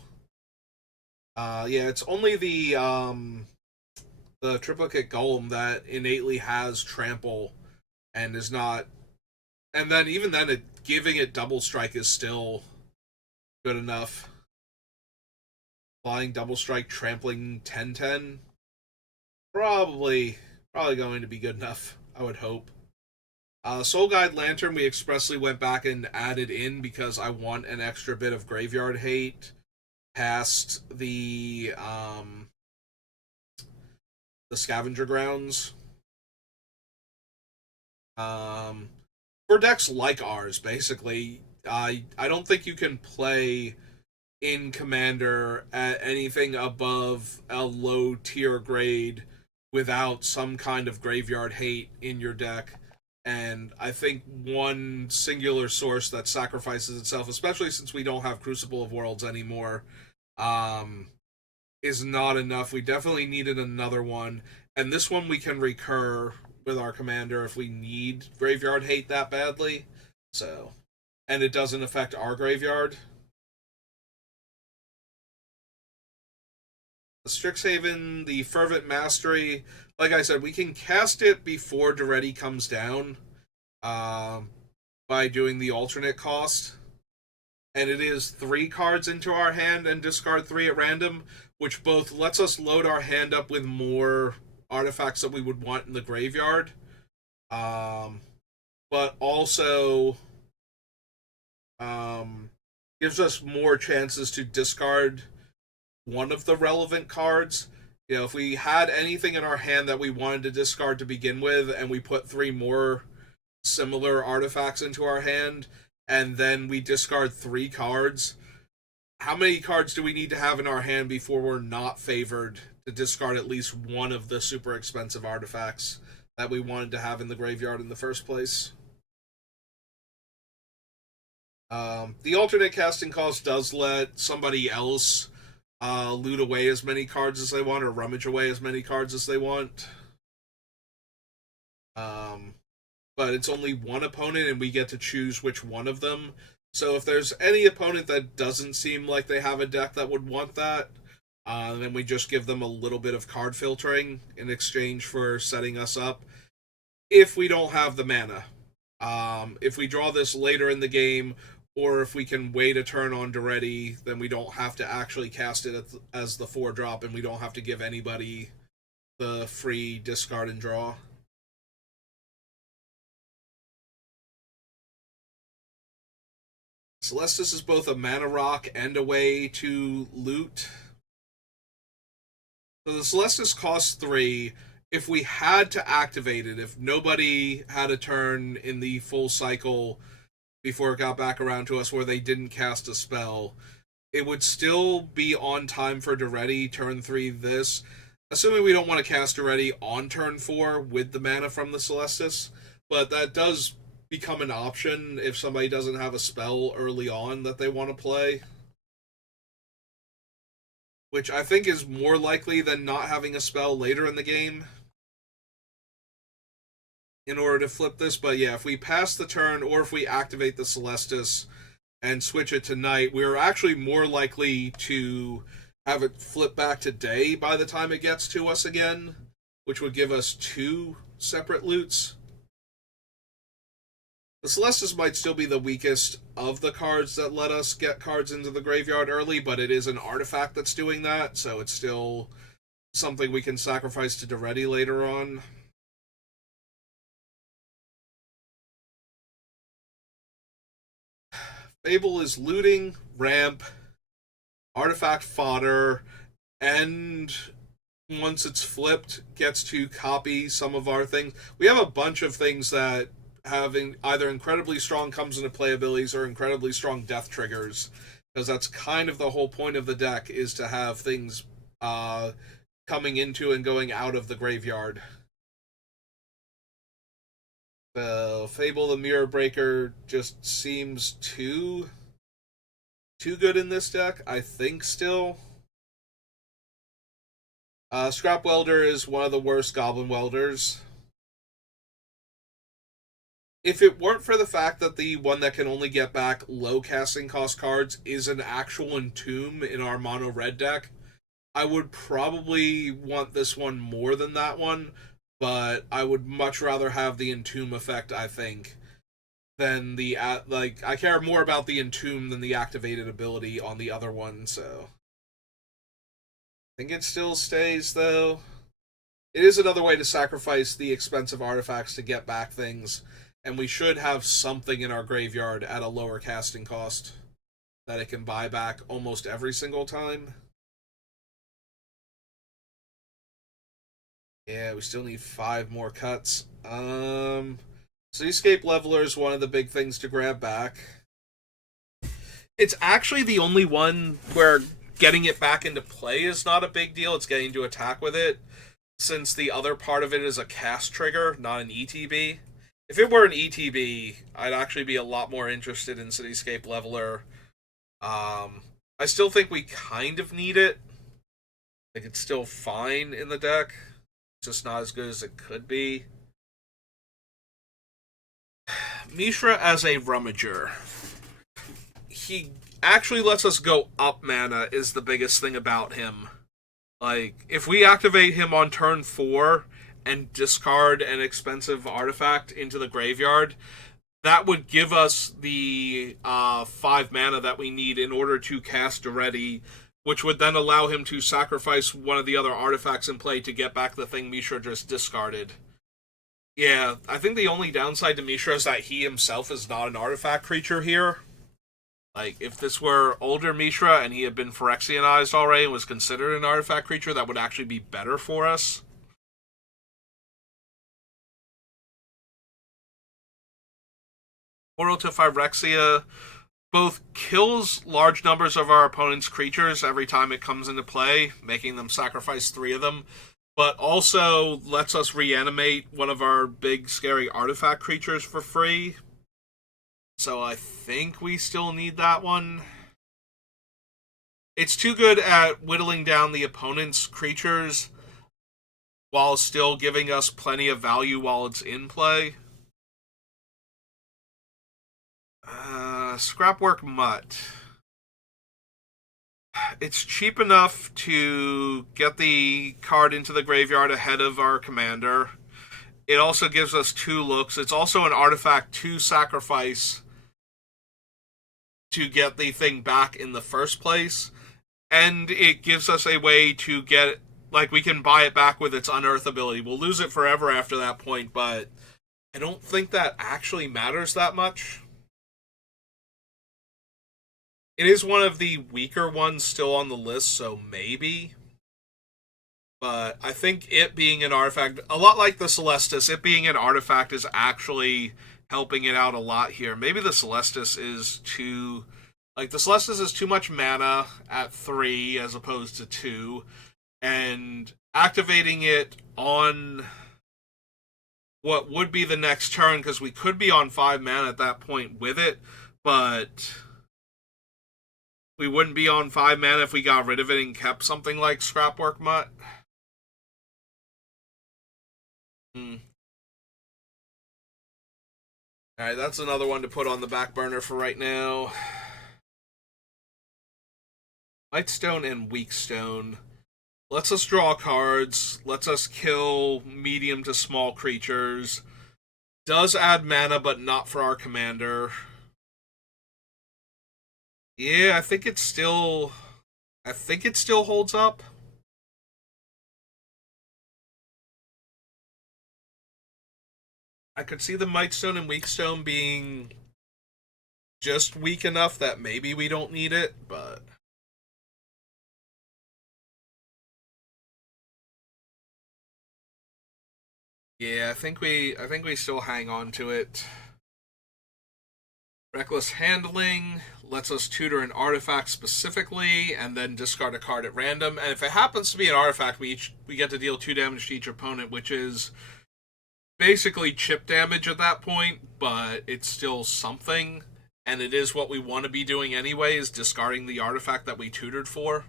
Yeah, it's only the triplicate golem that innately has trample and is not, and then even then giving it double strike is still good enough. Flying double strike, trampling 10-10, probably probably going to be good enough, I would hope. Soul Guide Lantern we expressly went back and added in because I want an extra bit of graveyard hate past the scavenger grounds. Um, for decks like ours, basically, I don't think you can play in Commander at anything above a low tier grade without some kind of graveyard hate in your deck. And I think one singular source that sacrifices itself, especially since we don't have Crucible of Worlds anymore, um, is not enough. We definitely needed another one. And this one we can recur with our commander if we need graveyard hate that badly. So, and it doesn't affect our graveyard. The Strixhaven, the Fervent Mastery, like I said, we can cast it before Daretti comes down um, by doing the alternate cost. And it is 3 cards into our hand and discard 3 at random, which both lets us load our hand up with more artifacts that we would want in the graveyard, um, but also um, gives us more chances to discard one of the relevant cards. You know, if we had anything in our hand that we wanted to discard to begin with, and we put 3 more similar artifacts into our hand, and then we discard 3 cards, how many cards do we need to have in our hand before we're not favored to discard at least one of the super expensive artifacts that we wanted to have in the graveyard in the first place? The alternate casting cost does let somebody else loot away as many cards as they want or rummage away as many cards as they want. Um, but it's only one opponent and we get to choose which one of them. So if there's any opponent that doesn't seem like they have a deck that would want that, then we just give them a little bit of card filtering in exchange for setting us up if we don't have the mana. If we draw this later in the game, or if we can wait a turn on Daretti, then we don't have to actually cast it as the 4-drop, and we don't have to give anybody the free discard and draw. Celestis is both a mana rock and a way to loot. So the Celestis costs 3. If we had to activate it, if nobody had a turn in the full cycle before it got back around to us where they didn't cast a spell, it would still be on time for Daretti turn 3 this, assuming we don't want to cast Daretti on turn 4 with the mana from the Celestis. But that does become an option if somebody doesn't have a spell early on that they want to play, which I think is more likely than not having a spell later in the game in order to flip this. But yeah, if we pass the turn or if we activate the Celestis and switch it to night, we're actually more likely to have it flip back to day by the time it gets to us again, which would give us 2 separate loots. The Celestis might still be the weakest of the cards that let us get cards into the graveyard early, but it is an artifact that's doing that, so it's still something we can sacrifice to Daretti later on. Fable is looting, ramp, artifact fodder, and once it's flipped, gets to copy some of our things. We have a bunch of things that have either incredibly strong comes into play abilities or incredibly strong death triggers, because that's kind of the whole point of the deck, is to have things coming into and going out of the graveyard. The Fable the Mirror Breaker just seems too good in this deck, I think, still. Scrap Welder is one of the worst Goblin Welders. If it weren't for the fact that the one that can only get back low casting cost cards is an actual Entomb in our mono red deck, I would probably want this one more than that one, but I would much rather have the Entomb effect, I think, than the like I care more about the Entomb than the activated ability on the other one, so I think it still stays though. It is another way to sacrifice the expensive artifacts to get back things, and we should have something in our graveyard at a lower casting cost that it can buy back almost every single time. Yeah, we still need 5 more cuts. Seascape Leveler is one of the big things to grab back. It's actually the only one where getting it back into play is not a big deal. It's getting to attack with it, since the other part of it is a cast trigger, not an ETB. If it were an ETB, I'd actually be a lot more interested in Cityscape Leveler. I still think we kind of need it. Like, it's still fine in the deck, just not as good as it could be. Mishra as a Rummager. He actually lets us go up mana, is the biggest thing about him. Like, if we activate him on turn 4 and discard an expensive artifact into the graveyard, that would give us the 5 mana that we need in order to cast Daretti, which would then allow him to sacrifice one of the other artifacts in play to get back the thing Mishra just discarded. Yeah, I think the only downside to Mishra is that he himself is not an artifact creature here. Like, if this were older Mishra and he had been Phyrexianized already and was considered an artifact creature, that would actually be better for us. Portal to Phyrexia both kills large numbers of our opponent's creatures every time it comes into play, making them sacrifice 3 of them, but also lets us reanimate one of our big scary artifact creatures for free. So I think we still need that one. It's too good at whittling down the opponent's creatures while still giving us plenty of value while it's in play. Scrapwork Mutt. It's cheap enough to get the card into the graveyard ahead of our commander. It also gives us 2 looks. It's also an artifact to sacrifice to get the thing back in the first place. And it gives us a way to get it, like, we can buy it back with its Unearth ability. We'll lose it forever after that point, but I don't think that actually matters that much. It is one of the weaker ones still on the list, so maybe. But I think it being an artifact, a lot like the Celestis, it being an artifact is actually helping it out a lot here. Maybe the Celestis is too... Like, the Celestis is too much mana at 3 as opposed to 2. And activating it on what would be the next turn, because we could be on 5 mana at that point with it, but we wouldn't be on 5 mana if we got rid of it and kept something like Scrapwork Mutt. Alright, that's another one to put on the back burner for right now. Mightstone and Weakstone lets us draw cards, lets us kill medium to small creatures, does add mana but not for our commander. Yeah, I think it still holds up. I could see the Mightstone and Weakstone being just weak enough that maybe we don't need it, but yeah, I think we still hang on to it. Reckless Handling lets us tutor an artifact specifically and then discard a card at random. And if it happens to be an artifact, we get to deal 2 damage to each opponent, which is basically chip damage at that point, but it's still something. And it is what we want to be doing anyway, is discarding the artifact that we tutored for.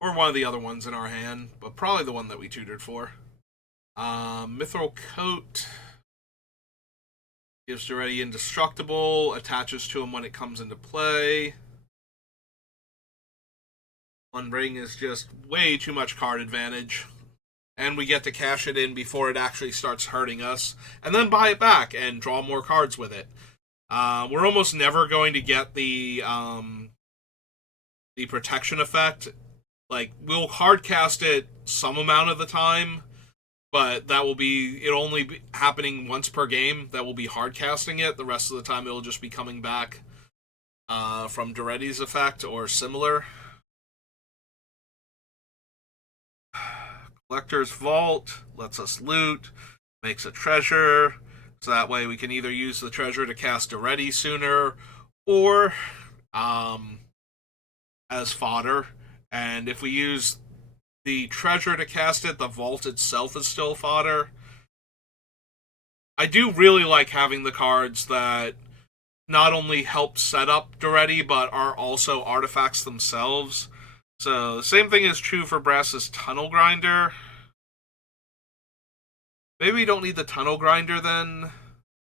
Or one of the other ones in our hand, but probably the one that we tutored for. Mithril Coat gives Daretti indestructible, attaches to him when it comes into play. One Ring is just way too much card advantage. And we get to cash it in before it actually starts hurting us, and then buy it back and draw more cards with it. We're almost never going to get the protection effect. Like, we'll hard cast it some amount of the time, but it'll only be happening once per game that we'll be hard casting it. The rest of the time it'll just be coming back from Daretti's effect or similar. Collector's Vault lets us loot, makes a treasure, so that way we can either use the treasure to cast Daretti sooner, or as fodder. And if we use the treasure to cast it, the vault itself is still fodder. I do really like having the cards that not only help set up Daretti, but are also artifacts themselves. So, the same thing is true for Brass's Tunnel Grinder. Maybe we don't need the Tunnel Grinder then.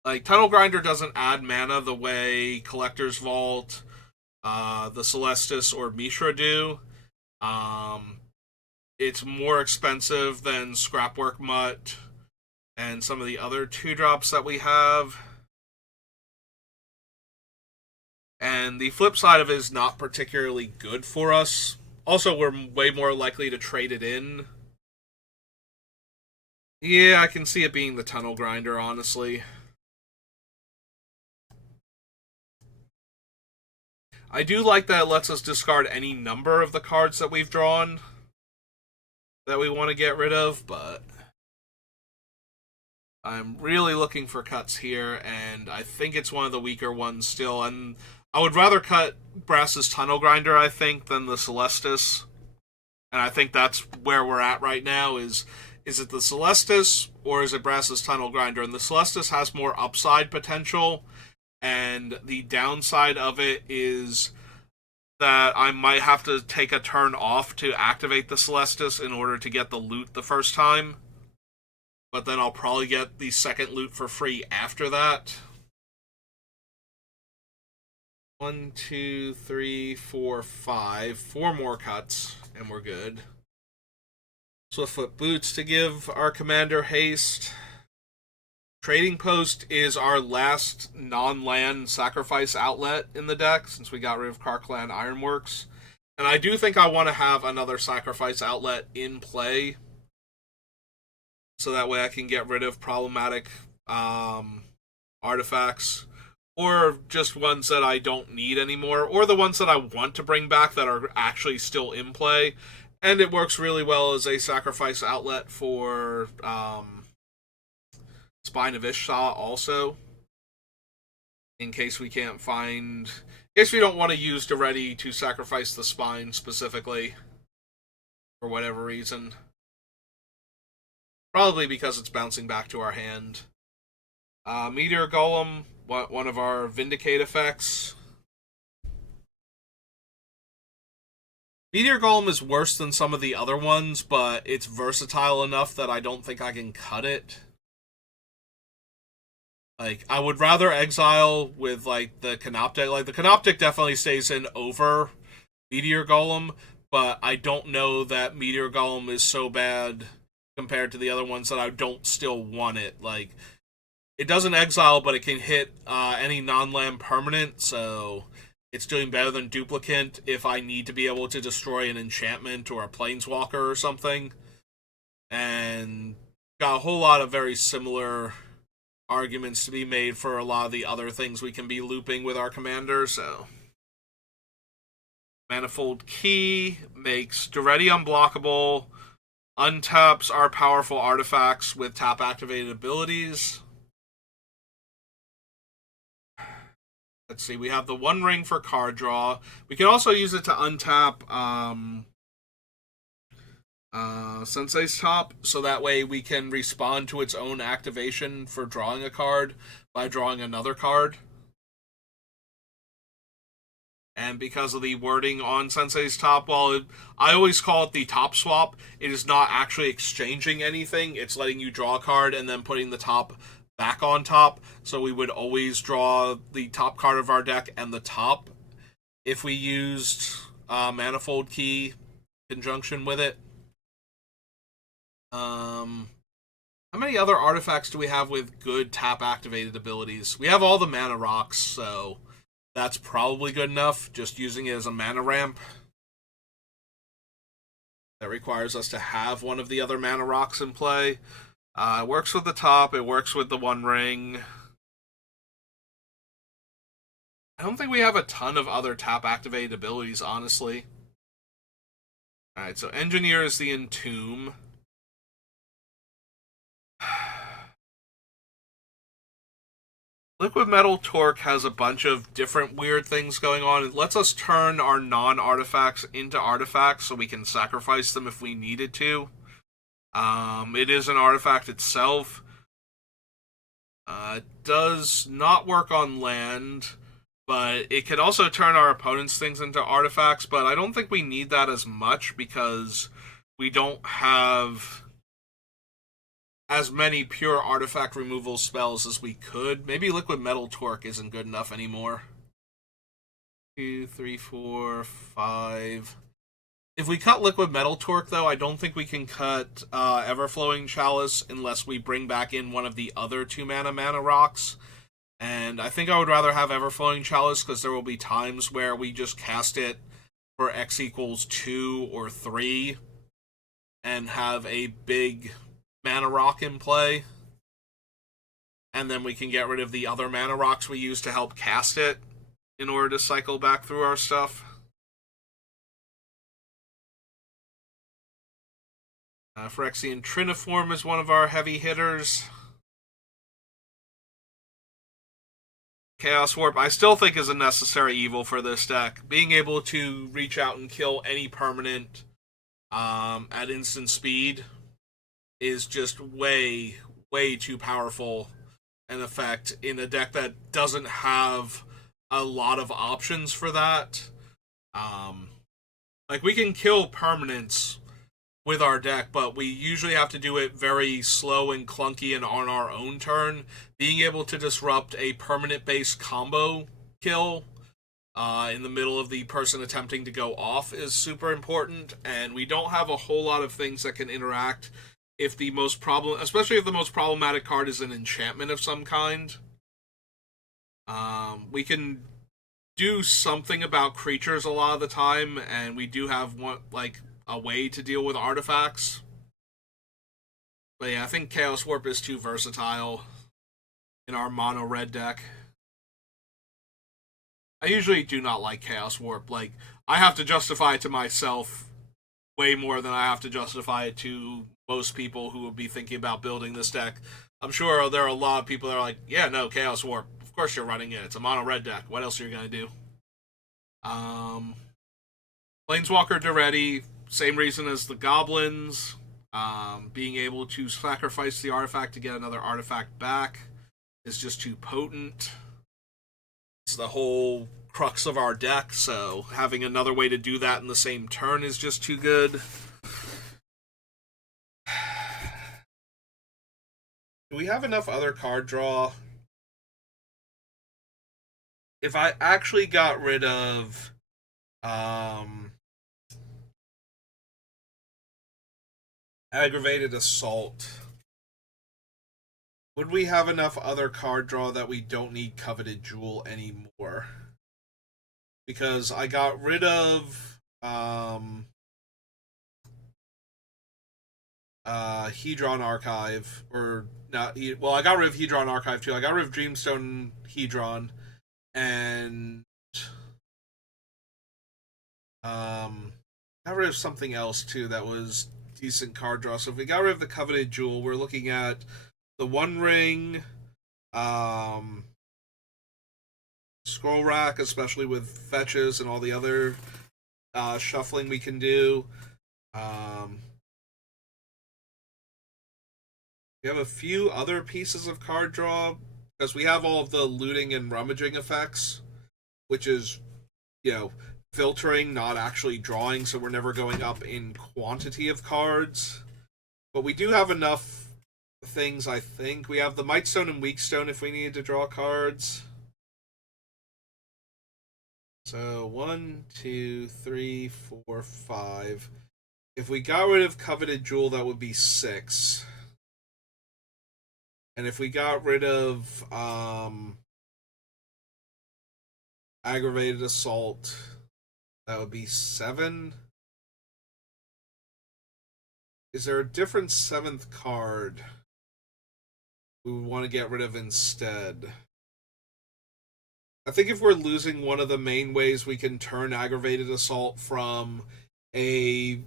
Like, Tunnel Grinder doesn't add mana the way Collector's Vault, the Celestis, or Mishra do. It's more expensive than Scrapwork Mutt and some of the other 2-drops that we have. And the flip side of it is not particularly good for us. Also, we're way more likely to trade it in. Yeah, I can see it being the Tunnel Grinder, honestly. I do like that it lets us discard any number of the cards that we've drawn that we want to get rid of, but I'm really looking for cuts here, and I think it's one of the weaker ones still, and I would rather cut Brass's Tunnel Grinder, I think, than the Celestis. And I think that's where we're at right now, is it the Celestis or is it Brass's Tunnel Grinder? And the Celestis has more upside potential, and the downside of it is that I might have to take a turn off to activate the Celestis in order to get the loot the first time. But then I'll probably get the second loot for free after that. 1, 2, 3, 4, 5. 4 more cuts, and we're good. Swiftfoot Boots to give our commander haste. Trading Post is our last non-land sacrifice outlet in the deck, since we got rid of Karkland Ironworks. And I do think I want to have another sacrifice outlet in play, so that way I can get rid of problematic artifacts, or just ones that I don't need anymore, or the ones that I want to bring back that are actually still in play. And it works really well as a sacrifice outlet for Spine of Ishtar also, in case we can't find... in case we don't want to use Daretti to sacrifice the Spine specifically, for whatever reason. Probably because it's bouncing back to our hand. Meteor Golem, one of our Vindicate effects. Meteor Golem is worse than some of the other ones, but it's versatile enough that I don't think I can cut it. Like, I would rather exile with, like, the Canoptic. Like, the Canoptic definitely stays in over Meteor Golem, but I don't know that Meteor Golem is so bad compared to the other ones that I don't still want it. Like, it doesn't exile, but it can hit any non-land permanent, so it's doing better than Duplicant if I need to be able to destroy an enchantment or a planeswalker or something. And got a whole lot of very similar arguments to be made for a lot of the other things we can be looping with our commander, so... Manifold Key makes Daretti unblockable, untaps our powerful artifacts with tap-activated abilities. Let's see, we have the One Ring for card draw. We can also use it to untap Sensei's Top, so that way we can respond to its own activation for drawing a card by drawing another card. And because of the wording on Sensei's top, I always call it the top swap, it is not actually exchanging anything. It's letting you draw a card and then putting the top back on top. So we would always draw the top card of our deck and the top if we used Manifold Key in conjunction with it. How many other artifacts do we have with good tap activated abilities? We have all the mana rocks, so that's probably good enough. Just using it as a mana ramp. That requires us to have one of the other mana rocks in play. It works with the top, it works with the One Ring. I don't think we have a ton of other tap activated abilities, honestly. Alright, so Engineer is the Entomb. Liquid Metal Torque has a bunch of different weird things going on. It lets us turn our non-artifacts into artifacts so we can sacrifice them if we needed to. It is an artifact itself. It does not work on land, but it could also turn our opponent's things into artifacts, but I don't think we need that as much because we don't have as many pure artifact removal spells as we could. Maybe Liquid Metal Torque isn't good enough anymore. 2, 3, 4, 5. If we cut Liquid Metal Torque, though, I don't think we can cut Everflowing Chalice unless we bring back in one of the other 2-mana rocks. And I think I would rather have Everflowing Chalice because there will be times where we just cast it for X equals 2 or 3 and have a big mana rock in play, and then we can get rid of the other mana rocks we use to help cast it in order to cycle back through our stuff. Phyrexian Triniform is one of our heavy hitters. Chaos Warp I still think is a necessary evil for this deck. Being able to reach out and kill any permanent at instant speed is just way, way too powerful an effect in a deck that doesn't have a lot of options for that. Like, we can kill permanents with our deck, but we usually have to do it very slow and clunky and on our own turn. Being able to disrupt a permanent-based combo kill in the middle of the person attempting to go off is super important, and we don't have a whole lot of things that can interact if the most especially if the most problematic card is an enchantment of some kind. We can do something about creatures a lot of the time, and we do have a way to deal with artifacts. But yeah, I think Chaos Warp is too versatile in our mono red deck. I usually do not like Chaos Warp. Like, I have to justify it to myself way more than I have to justify it to most people who would be thinking about building this deck. I'm sure there are a lot of people that are like, yeah, no, Chaos Warp. Of course you're running it. It's a mono red deck. What else are you going to do? Planeswalker Daretti, same reason as the Goblins. Being able to sacrifice the artifact to get another artifact back is just too potent. It's the whole crux of our deck, so having another way to do that in the same turn is just too good. Do we have enough other card draw? If I actually got rid of Aggravated Assault, would we have enough other card draw that we don't need Coveted Jewel anymore? Because I got rid of Hedron Archive, or not. Well, I got rid of Hedron Archive too. I got rid of Dreamstone Hedron, and got rid of something else too that was decent card draw. So if we got rid of the Coveted Jewel, we're looking at the One Ring, Scroll Rack, especially with fetches and all the other shuffling we can do. We have a few other pieces of card draw, because we have all of the looting and rummaging effects, which is you know, filtering, not actually drawing, so we're never going up in quantity of cards. But we do have enough things, I think. We have the Might Stone and Weak Stone if we needed to draw cards. So 1, 2, 3, 4, 5. If we got rid of Coveted Jewel, that would be 6. And if we got rid of Aggravated Assault, that would be 7. Is there a different 7th card we would want to get rid of instead? I think if we're losing one of the main ways we can turn Aggravated Assault from a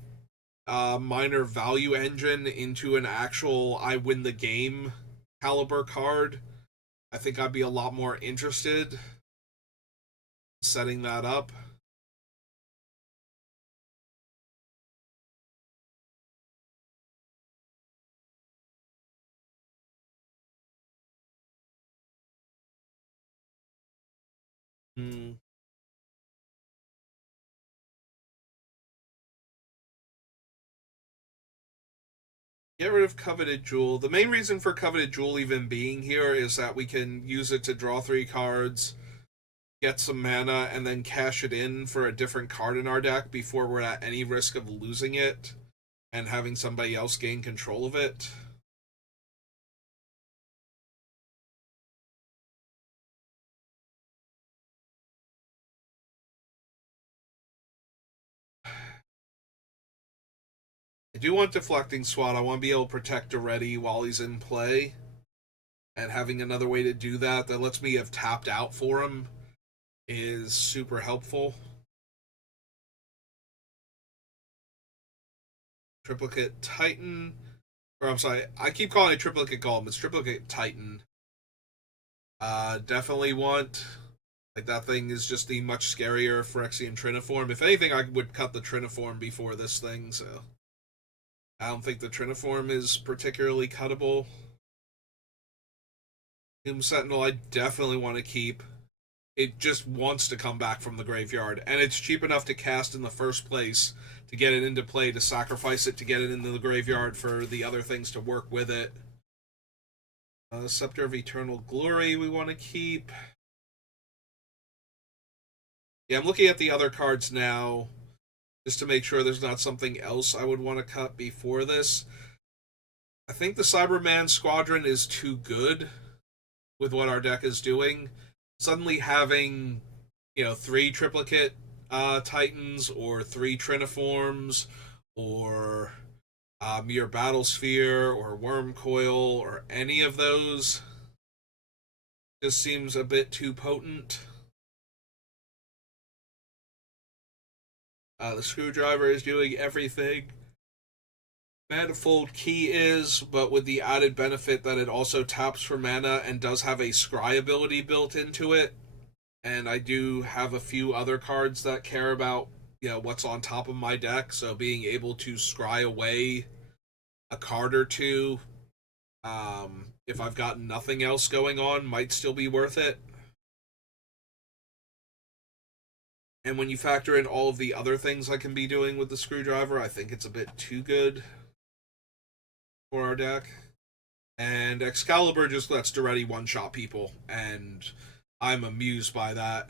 minor value engine into an actual I win the game caliber card, I think I'd be a lot more interested in setting that up. Hmm. Get rid of Coveted Jewel. The main reason for Coveted Jewel even being here is that we can use it to draw 3 cards, get some mana, and then cash it in for a different card in our deck before we're at any risk of losing it and having somebody else gain control of it. I do want Deflecting Swat. I want to be able to protect Daretti while he's in play. And having another way to do that that lets me have tapped out for him is super helpful. Triplicate Titan. Or I'm sorry, I keep calling it Triplicate Golem. It's Triplicate Titan. Definitely want. Like, that thing is just the much scarier Phyrexian Triniform. If anything, I would cut the Triniform before this thing, so. I don't think the Triniform is particularly cuttable. Doom Sentinel, I definitely want to keep. It just wants to come back from the graveyard, and it's cheap enough to cast in the first place to get it into play, to sacrifice it to get it into the graveyard for the other things to work with it. Scepter of Eternal Glory we want to keep. Yeah, I'm looking at the other cards now just to make sure there's not something else I would want to cut before this. I think the Cyberman Squadron is too good with what our deck is doing. Suddenly having, 3 triplicate Titans or 3 Triniforms or Mere Battlesphere or Wormcoil or any of those just seems a bit too potent. The Screwdriver is doing everything Manifold Key is, but with the added benefit that it also taps for mana and does have a scry ability built into it. And I do have a few other cards that care about, what's on top of my deck, so being able to scry away a card or two, if I've got nothing else going on, might still be worth it. And when you factor in all of the other things I can be doing with the Screwdriver, I think it's a bit too good for our deck. And Excalibur just lets Daretti one-shot people, and I'm amused by that.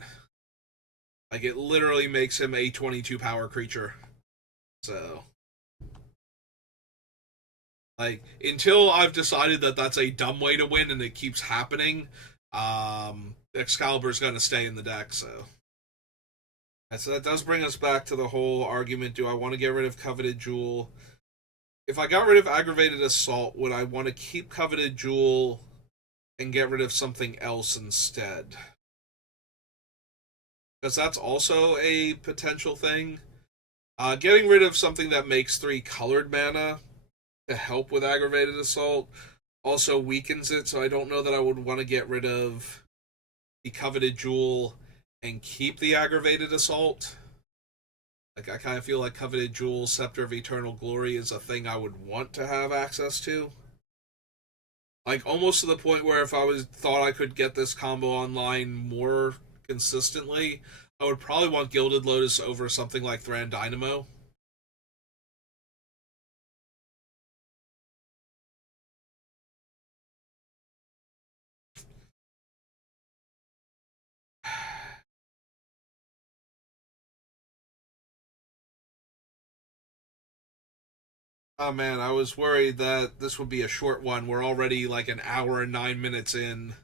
Like, it literally makes him a 22 power creature. So, like, until I've decided that that's a dumb way to win and it keeps happening, Excalibur's going to stay in the deck, so. And so that does bring us back to the whole argument, do I want to get rid of Coveted Jewel? If I got rid of Aggravated Assault, would I want to keep Coveted Jewel and get rid of something else instead? Because that's also a potential thing. Getting rid of something that makes 3 colored mana to help with Aggravated Assault also weakens it, so I don't know that I would want to get rid of the Coveted Jewel and keep the Aggravated Assault. Like, I kind of feel like Coveted Jewel, Scepter of Eternal Glory is a thing I would want to have access to. Like, almost to the point where if I thought I could get this combo online more consistently, I would probably want Gilded Lotus over something like Thran Dynamo. Oh man, I was worried that this would be a short one. We're already like an hour and 9 minutes in.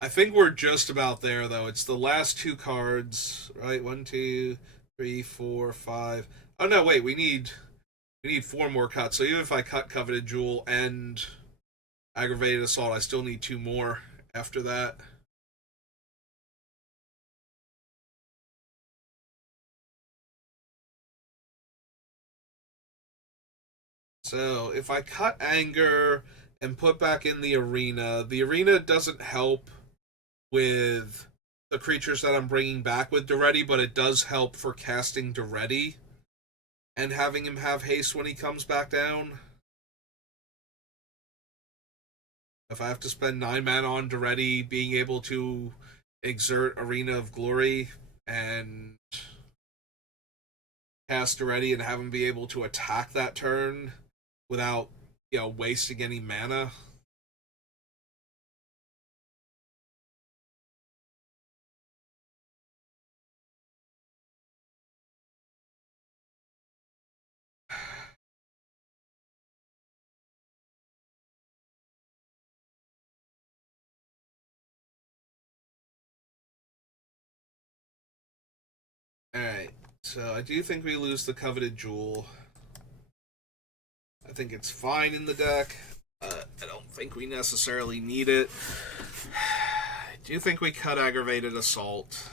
I think we're just about there though. It's the last two cards, right? One, two, three, four, five. Oh no, wait, we need four more cuts. So even if I cut Coveted Jewel and Aggravated Assault, I still need two more after that. So if I cut Anger and put back in the arena doesn't help with the creatures that I'm bringing back with Daretti, but it does help for casting Daretti and having him have haste when he comes back down. If I have to spend 9 mana on Daretti, being able to exert Arena of Glory and cast Daretti and have him be able to attack that turn without, wasting any mana. Alright, so I do think we lose the Coveted Jewel. I think it's fine in the deck. I don't think we necessarily need it. I do think we cut Aggravated Assault.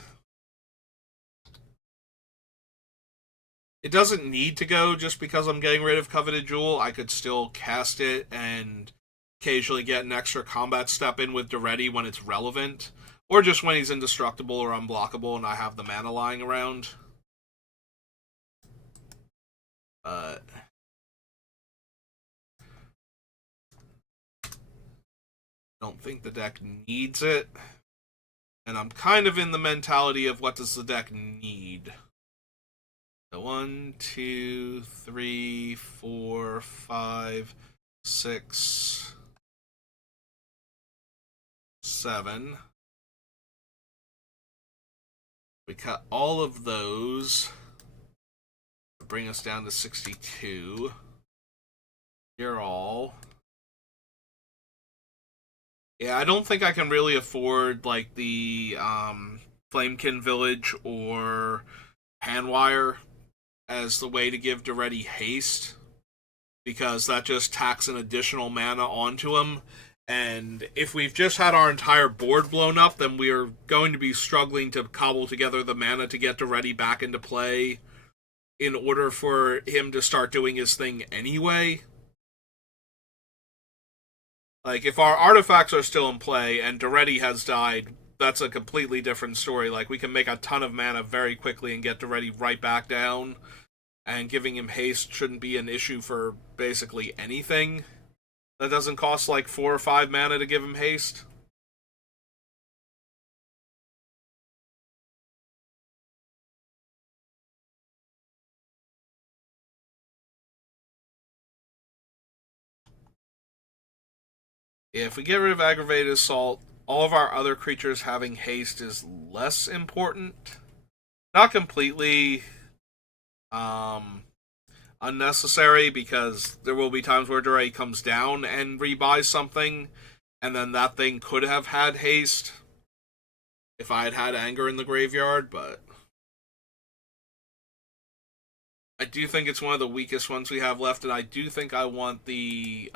It doesn't need to go just because I'm getting rid of Coveted Jewel. I could still cast it and occasionally get an extra combat step in with Daretti when it's relevant. Or just when he's indestructible or unblockable and I have the mana lying around. I don't think the deck needs it. And I'm kind of in the mentality of what does the deck need? So 1, 2, 3, 4, 5, 6, 7. We cut all of those. Bring us down to 62. You're all. Yeah, I don't think I can really afford like the Flamekin Village or Panwire as the way to give Daretti haste, because that just tacks an additional mana onto him. And if we've just had our entire board blown up, then we're going to be struggling to cobble together the mana to get Daretti back into play in order for him to start doing his thing anyway. Like, if our artifacts are still in play and Daretti has died, that's a completely different story. Like, we can make a ton of mana very quickly and get Daretti right back down, and giving him haste shouldn't be an issue for basically anything. That doesn't cost like 4 or 5 mana to give him haste. Yeah, if we get rid of Aggravated Assault, all of our other creatures having haste is less important. Not completely unnecessary, because there will be times where Daretti comes down and rebuys something, and then that thing could have had haste if I had had Anger in the graveyard, but I do think it's one of the weakest ones we have left, and I do think I want the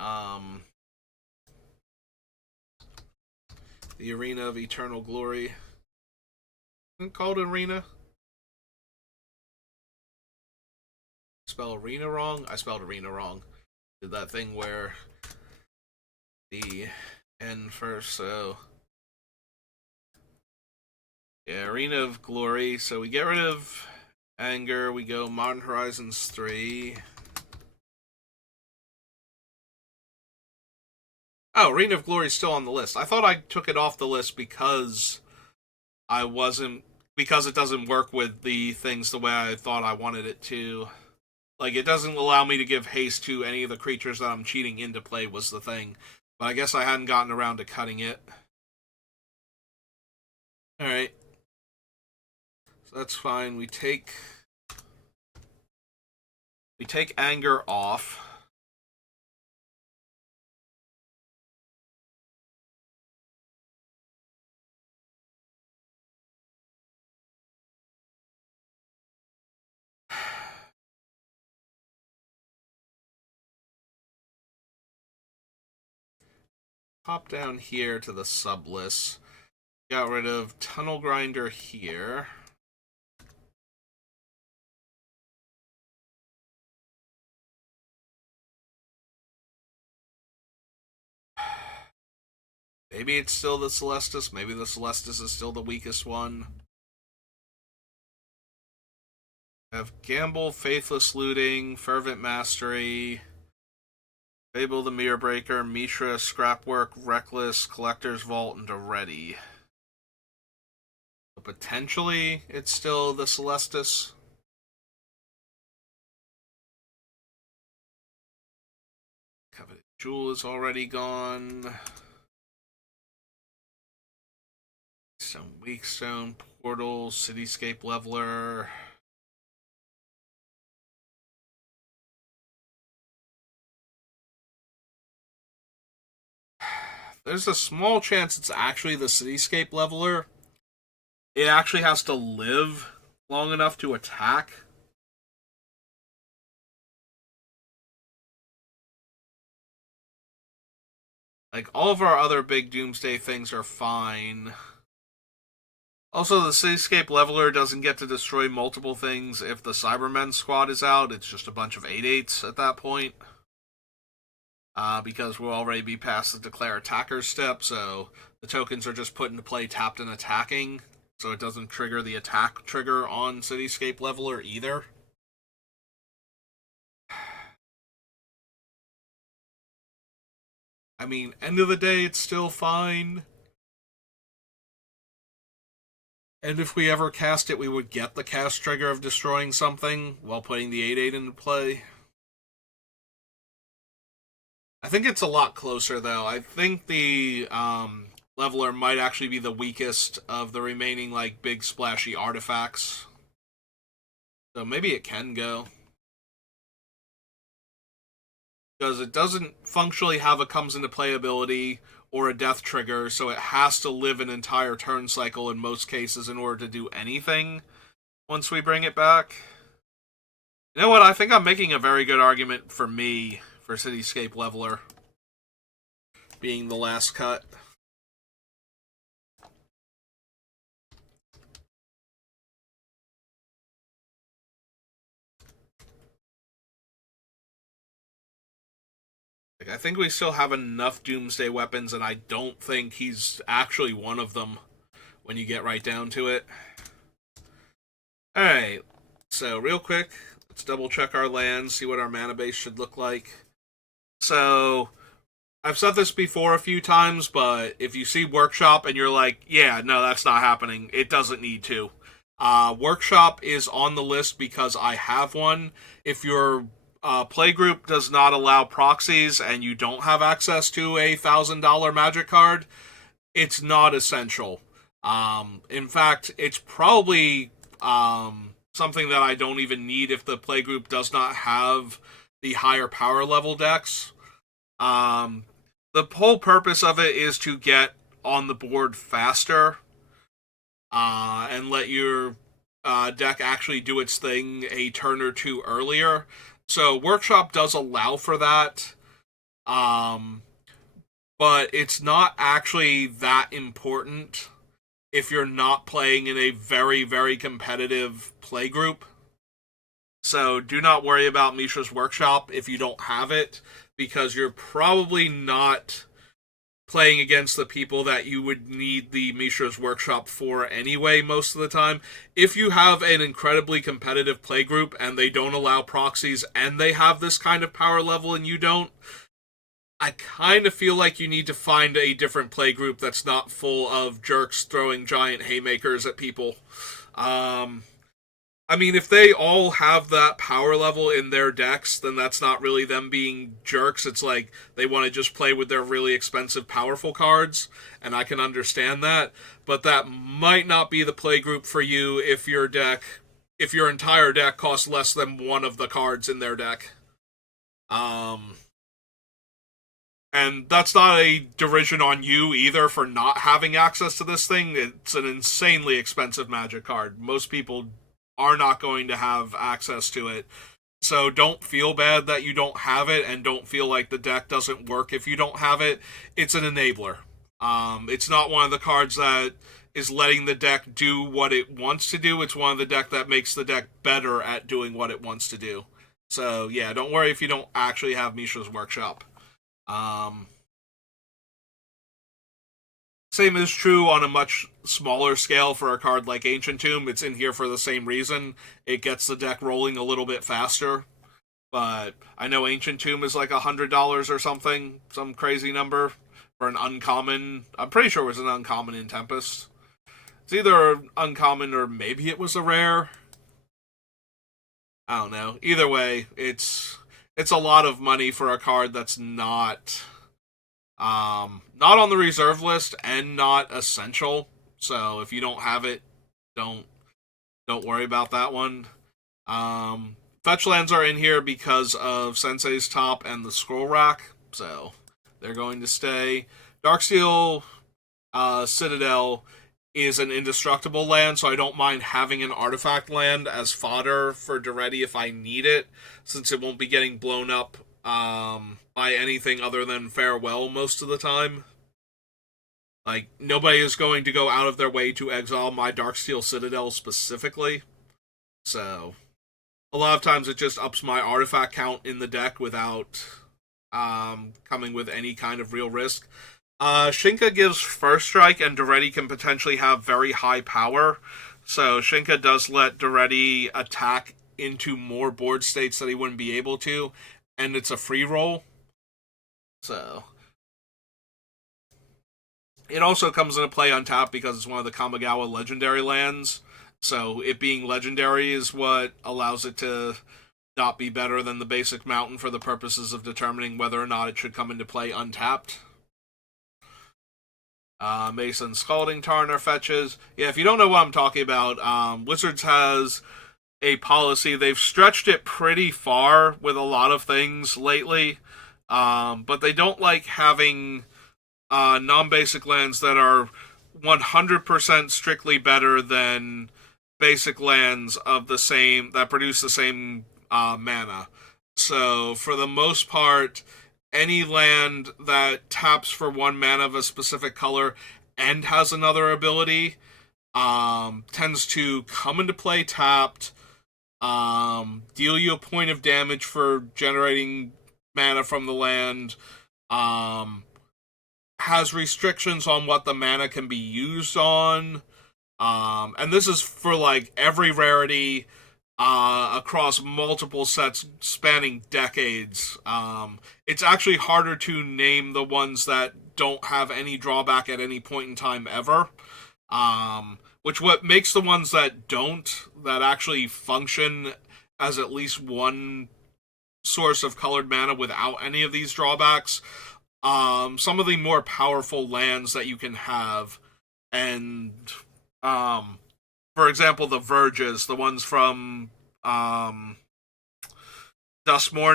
Arena of Eternal Glory. Isn't it called Arena? Spell Arena wrong? I spelled Arena wrong. Did that thing where the N first, so yeah, Arena of Glory. So we get rid of Anger, we go Modern Horizons 3. Oh, Arena of Glory is still on the list. I thought I took it off the list because I wasn't because it doesn't work with the things the way I thought I wanted it to. Like, it doesn't allow me to give haste to any of the creatures that I'm cheating into play was the thing. But I guess I hadn't gotten around to cutting it. Alright. So that's fine. We take anger off. Pop down here to the sub list. Got rid of Tunnel Grinder here. Maybe it's still the Celestis. Maybe the Celestis is still the weakest one. I have Gamble, Faithless Looting, Fervent Mastery, Fable the Mirror Breaker, Mishra, Scrapwork, Reckless, Collector's Vault, and Daretti. So potentially, it's still the Celestis. Coveted Jewel is already gone. Some Weak Stone, Portal, Cityscape Leveler. There's a small chance it's actually the Cityscape Leveler. It actually has to live long enough to attack. Like, all of our other big Doomsday things are fine. Also, the Cityscape Leveler doesn't get to destroy multiple things if the Cybermen squad is out. It's just a bunch of 8/8s at that point. Because we'll already be past the Declare Attacker step, so the tokens are just put into play tapped and attacking, so it doesn't trigger the attack trigger on Cityscape Leveler either. I mean, end of the day, it's still fine. And if we ever cast it, we would get the cast trigger of destroying something while putting the 8/8 into play. I think it's a lot closer, though. I think the Leveler might actually be the weakest of the remaining, like, big splashy artifacts. So maybe it can go. Because it doesn't functionally have a comes into play ability or a death trigger, so it has to live an entire turn cycle in most cases in order to do anything once we bring it back. You know what? I think I'm making a very good argument for me for Cityscape Leveler being the last cut. Like, I think we still have enough Doomsday weapons, and I don't think he's actually one of them when you get right down to it. Alright, so real quick, let's double check our lands, see what our mana base should look like. So, I've said this before a few times, but if you see Workshop and you're like, yeah, no, that's not happening, it doesn't need to. Workshop is on the list because I have one. If your playgroup does not allow proxies and you don't have access to a $1,000 magic card, it's not essential. In fact, it's probably something that I don't even need if the playgroup does not have the higher power level decks. The whole purpose of it is to get on the board faster and let your deck actually do its thing a turn or two earlier. So Workshop does allow for that, but it's not actually that important if you're not playing in a very, very competitive playgroup. So do not worry about Mishra's Workshop if you don't have it, because you're probably not playing against the people that you would need the Mishra's Workshop for anyway most of the time. If you have an incredibly competitive playgroup and they don't allow proxies and they have this kind of power level and you don't, I kind of feel like you need to find a different playgroup that's not full of jerks throwing giant haymakers at people. Um, I mean, if they all have that power level in their decks, then that's not really them being jerks. It's like they want to just play with their really expensive, powerful cards, and I can understand that. But that might not be the play group for you if your entire deck costs less than one of the cards in their deck. Um, and that's not a derision on you either for not having access to this thing. It's an insanely expensive Magic card. Most people are not going to have access to it. So don't feel bad that you don't have it, and don't feel like the deck doesn't work if you don't have it. It's an enabler. It's not one of the cards that is letting the deck do what it wants to do. It's one of the deck that makes the deck better at doing what it wants to do. So yeah, don't worry if you don't actually have Mishra's Workshop. Um, Same is true on a much smaller scale for a card like Ancient Tomb. It's in here for the same reason. It gets the deck rolling a little bit faster. But I know Ancient Tomb is like $100 or something, some crazy number for an uncommon. I'm pretty sure it was an uncommon in Tempest. It's either uncommon or maybe it was a rare. I don't know. Either way, it's a lot of money for a card that's not on the reserve list and not essential. So if you don't have it, don't worry about that one. Fetch lands are in here because of Sensei's Top and the Scroll Rack, so they're going to stay. Darksteel Citadel is an indestructible land, so I don't mind having an artifact land as fodder for Daretti if I need it, since it won't be getting blown up by anything other than Farewell most of the time. Like, nobody is going to go out of their way to exile my Darksteel Citadel specifically, so a lot of times it just ups my artifact count in the deck without coming with any kind of real risk. Shinka gives First Strike, and Daretti can potentially have very high power. So Shinka does let Daretti attack into more board states that he wouldn't be able to, and it's a free roll. So it also comes into play on top because it's one of the Kamigawa legendary lands. So it being legendary is what allows it to not be better than the basic mountain for the purposes of determining whether or not it should come into play untapped. Mason Scalding Tarn are fetches. Yeah, if you don't know what I'm talking about, Wizards has a policy. They've stretched it pretty far with a lot of things lately, but they don't like having non-basic lands that are 100% strictly better than basic lands of the same that produce the same mana. So for the most part, any land that taps for one mana of a specific color and has another ability tends to come into play tapped, deal you a point of damage for generating mana from the land, has restrictions on what the mana can be used on, and this is for like every rarity across multiple sets spanning decades. It's actually harder to name the ones that don't have any drawback at any point in time ever. Which what makes the ones that don't, that actually function as at least one source of colored mana without any of these drawbacks, some of the more powerful lands that you can have, and for example, the Verges, the ones from Duskmourn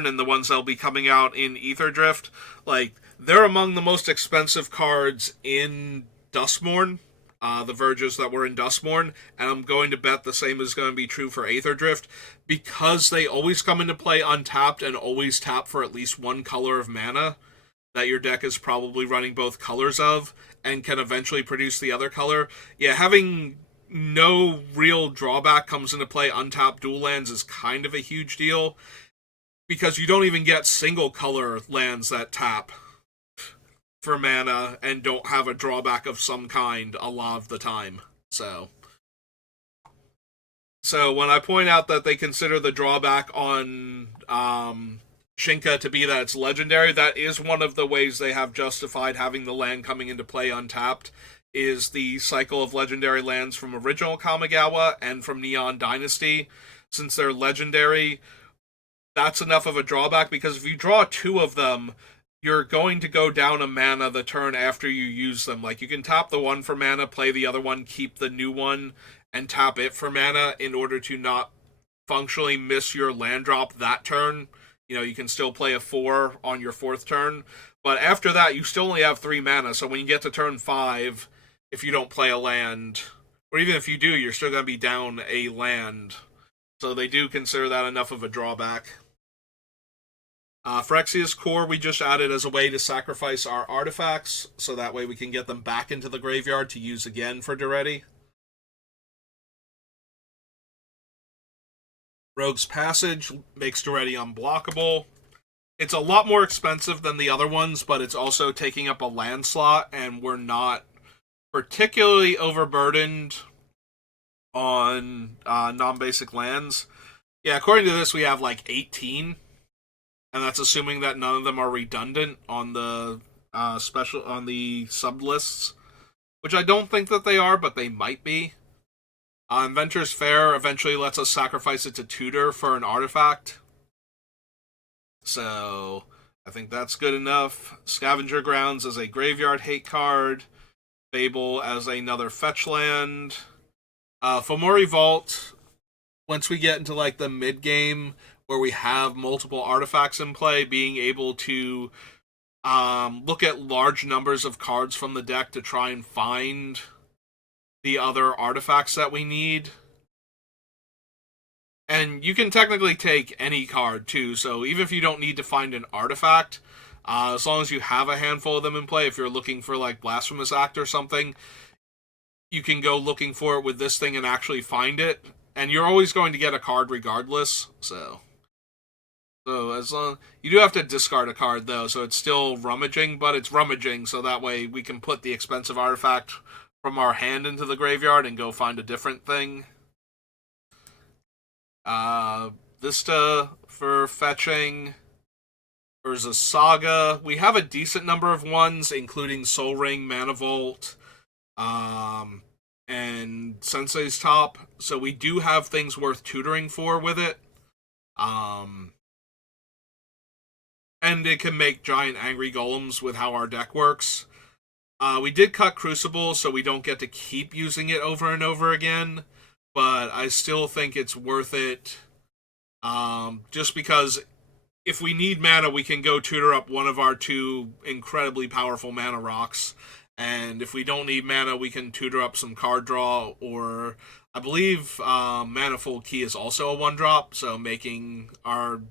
and the ones that'll be coming out in Aetherdrift, like, they're among the most expensive cards in Duskmourn, the Verges that were in Duskmourn, and I'm going to bet the same is going to be true for Aetherdrift, because they always come into play untapped and always tap for at least one color of mana that your deck is probably running both colors of, and can eventually produce the other color. Yeah, having no real drawback comes into play untapped dual lands is kind of a huge deal, because you don't even get single color lands that tap for mana and don't have a drawback of some kind a lot of the time. So when I point out that they consider the drawback on Shinka to be that it's legendary, that is one of the ways they have justified having the land coming into play untapped, is the cycle of legendary lands from original Kamigawa and from Neon Dynasty. Since they're legendary, that's enough of a drawback because if you draw two of them, you're going to go down a mana the turn after you use them. Like, you can tap the one for mana, play the other one, keep the new one, and tap it for mana in order to not functionally miss your land drop that turn. You know, you can still play a 4 on your 4th turn. But after that, you still only have 3 mana, so when you get to turn 5, if you don't play a land, or even if you do, you're still going to be down a land. So they do consider that enough of a drawback. Phyrexia's Core we just added as a way to sacrifice our artifacts, so that way we can get them back into the graveyard to use again for Daretti. Rogue's Passage makes Daretti unblockable. It's a lot more expensive than the other ones, but it's also taking up a land slot, and we're not particularly overburdened on non-basic lands. Yeah, according to this, we have like 18, and that's assuming that none of them are redundant on the on the sub lists, which I don't think that they are, but they might be. Inventor's Fair eventually lets us sacrifice it to tutor for an artifact, so I think that's good enough. Scavenger Grounds as a graveyard hate card. Fable as another fetch land. Fomori Vault, once we get into like the mid game where we have multiple artifacts in play, being able to look at large numbers of cards from the deck to try and find the other artifacts that we need. And you can technically take any card too, so even if you don't need to find an artifact, as long as you have a handful of them in play, if you're looking for like Blasphemous Act or something, you can go looking for it with this thing and actually find it. And you're always going to get a card regardless, so as long you do have to discard a card though, so it's still rummaging, but it's rummaging, so that way we can put the expensive artifact from our hand into the graveyard and go find a different thing. Vista for fetching. There's a Saga. We have a decent number of ones, including Soul Ring, Mana Vault, and Sensei's Top. So we do have things worth tutoring for with it. And it can make giant angry golems with how our deck works. We did cut Crucible, so we don't get to keep using it over and over again, but I still think it's worth it. Just because if we need mana, we can go tutor up one of our 2 incredibly powerful mana rocks. And if we don't need mana, we can tutor up some card draw, or I believe Manifold Key is also a 1-drop, so making our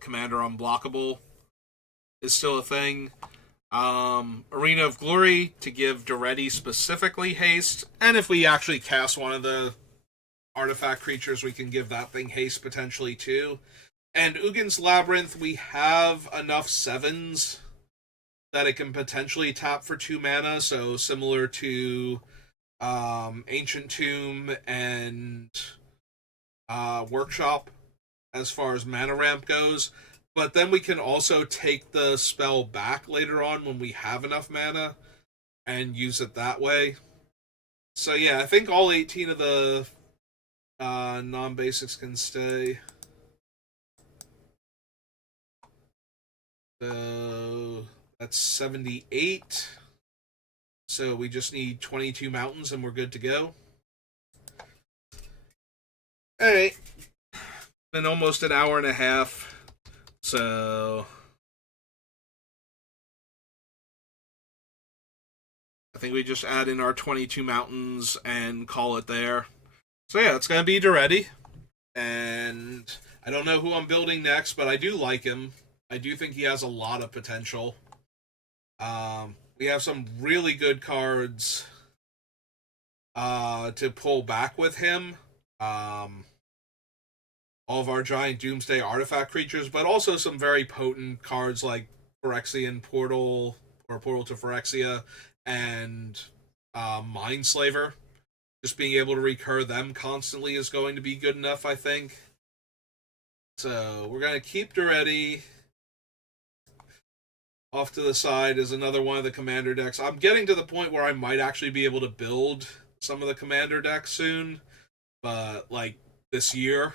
commander unblockable is still a thing. Arena of Glory to give Daretti specifically haste, and if we actually cast one of the artifact creatures, we can give that thing haste potentially too. And Ugin's Labyrinth, we have enough 7s that it can potentially tap for 2 mana, so similar to Ancient Tomb and Workshop as far as mana ramp goes. But then we can also take the spell back later on when we have enough mana and use it that way. So yeah, I think all 18 of the non-basics can stay. So that's 78. So we just need 22 mountains and we're good to go. Alright. Been almost an hour and a half. So I think we just add in our 22 mountains and call it there. So yeah, it's going to be Daretti. And I don't know who I'm building next, but I do like him. I do think he has a lot of potential. We have some really good cards to pull back with him. All of our giant Doomsday artifact creatures, but also some very potent cards like Phyrexian Portal, or Portal to Phyrexia, and Mindslaver. Just being able to recur them constantly is going to be good enough, I think. So we're going to keep Daretti. Off to the side is another one of the commander decks. I'm getting to the point where I might actually be able to build some of the commander decks soon, but like this year,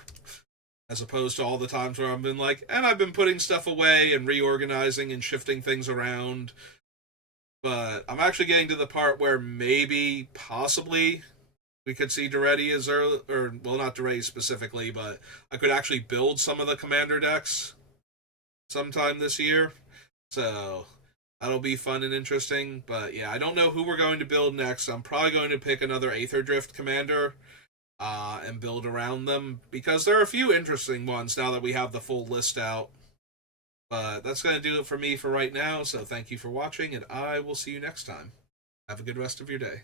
as opposed to all the times where I've been like, and I've been putting stuff away and reorganizing and shifting things around. But I'm actually getting to the part where maybe, possibly, we could see Daretti as early, or well, not Daretti specifically, but I could actually build some of the commander decks sometime this year. So that'll be fun and interesting. But yeah, I don't know who we're going to build next. I'm probably going to pick another Aether Drift commander and build around them because there are a few interesting ones now that we have the full list out. But that's going to do it for me for right now. So thank you for watching, and I will see you next time. Have a good rest of your day.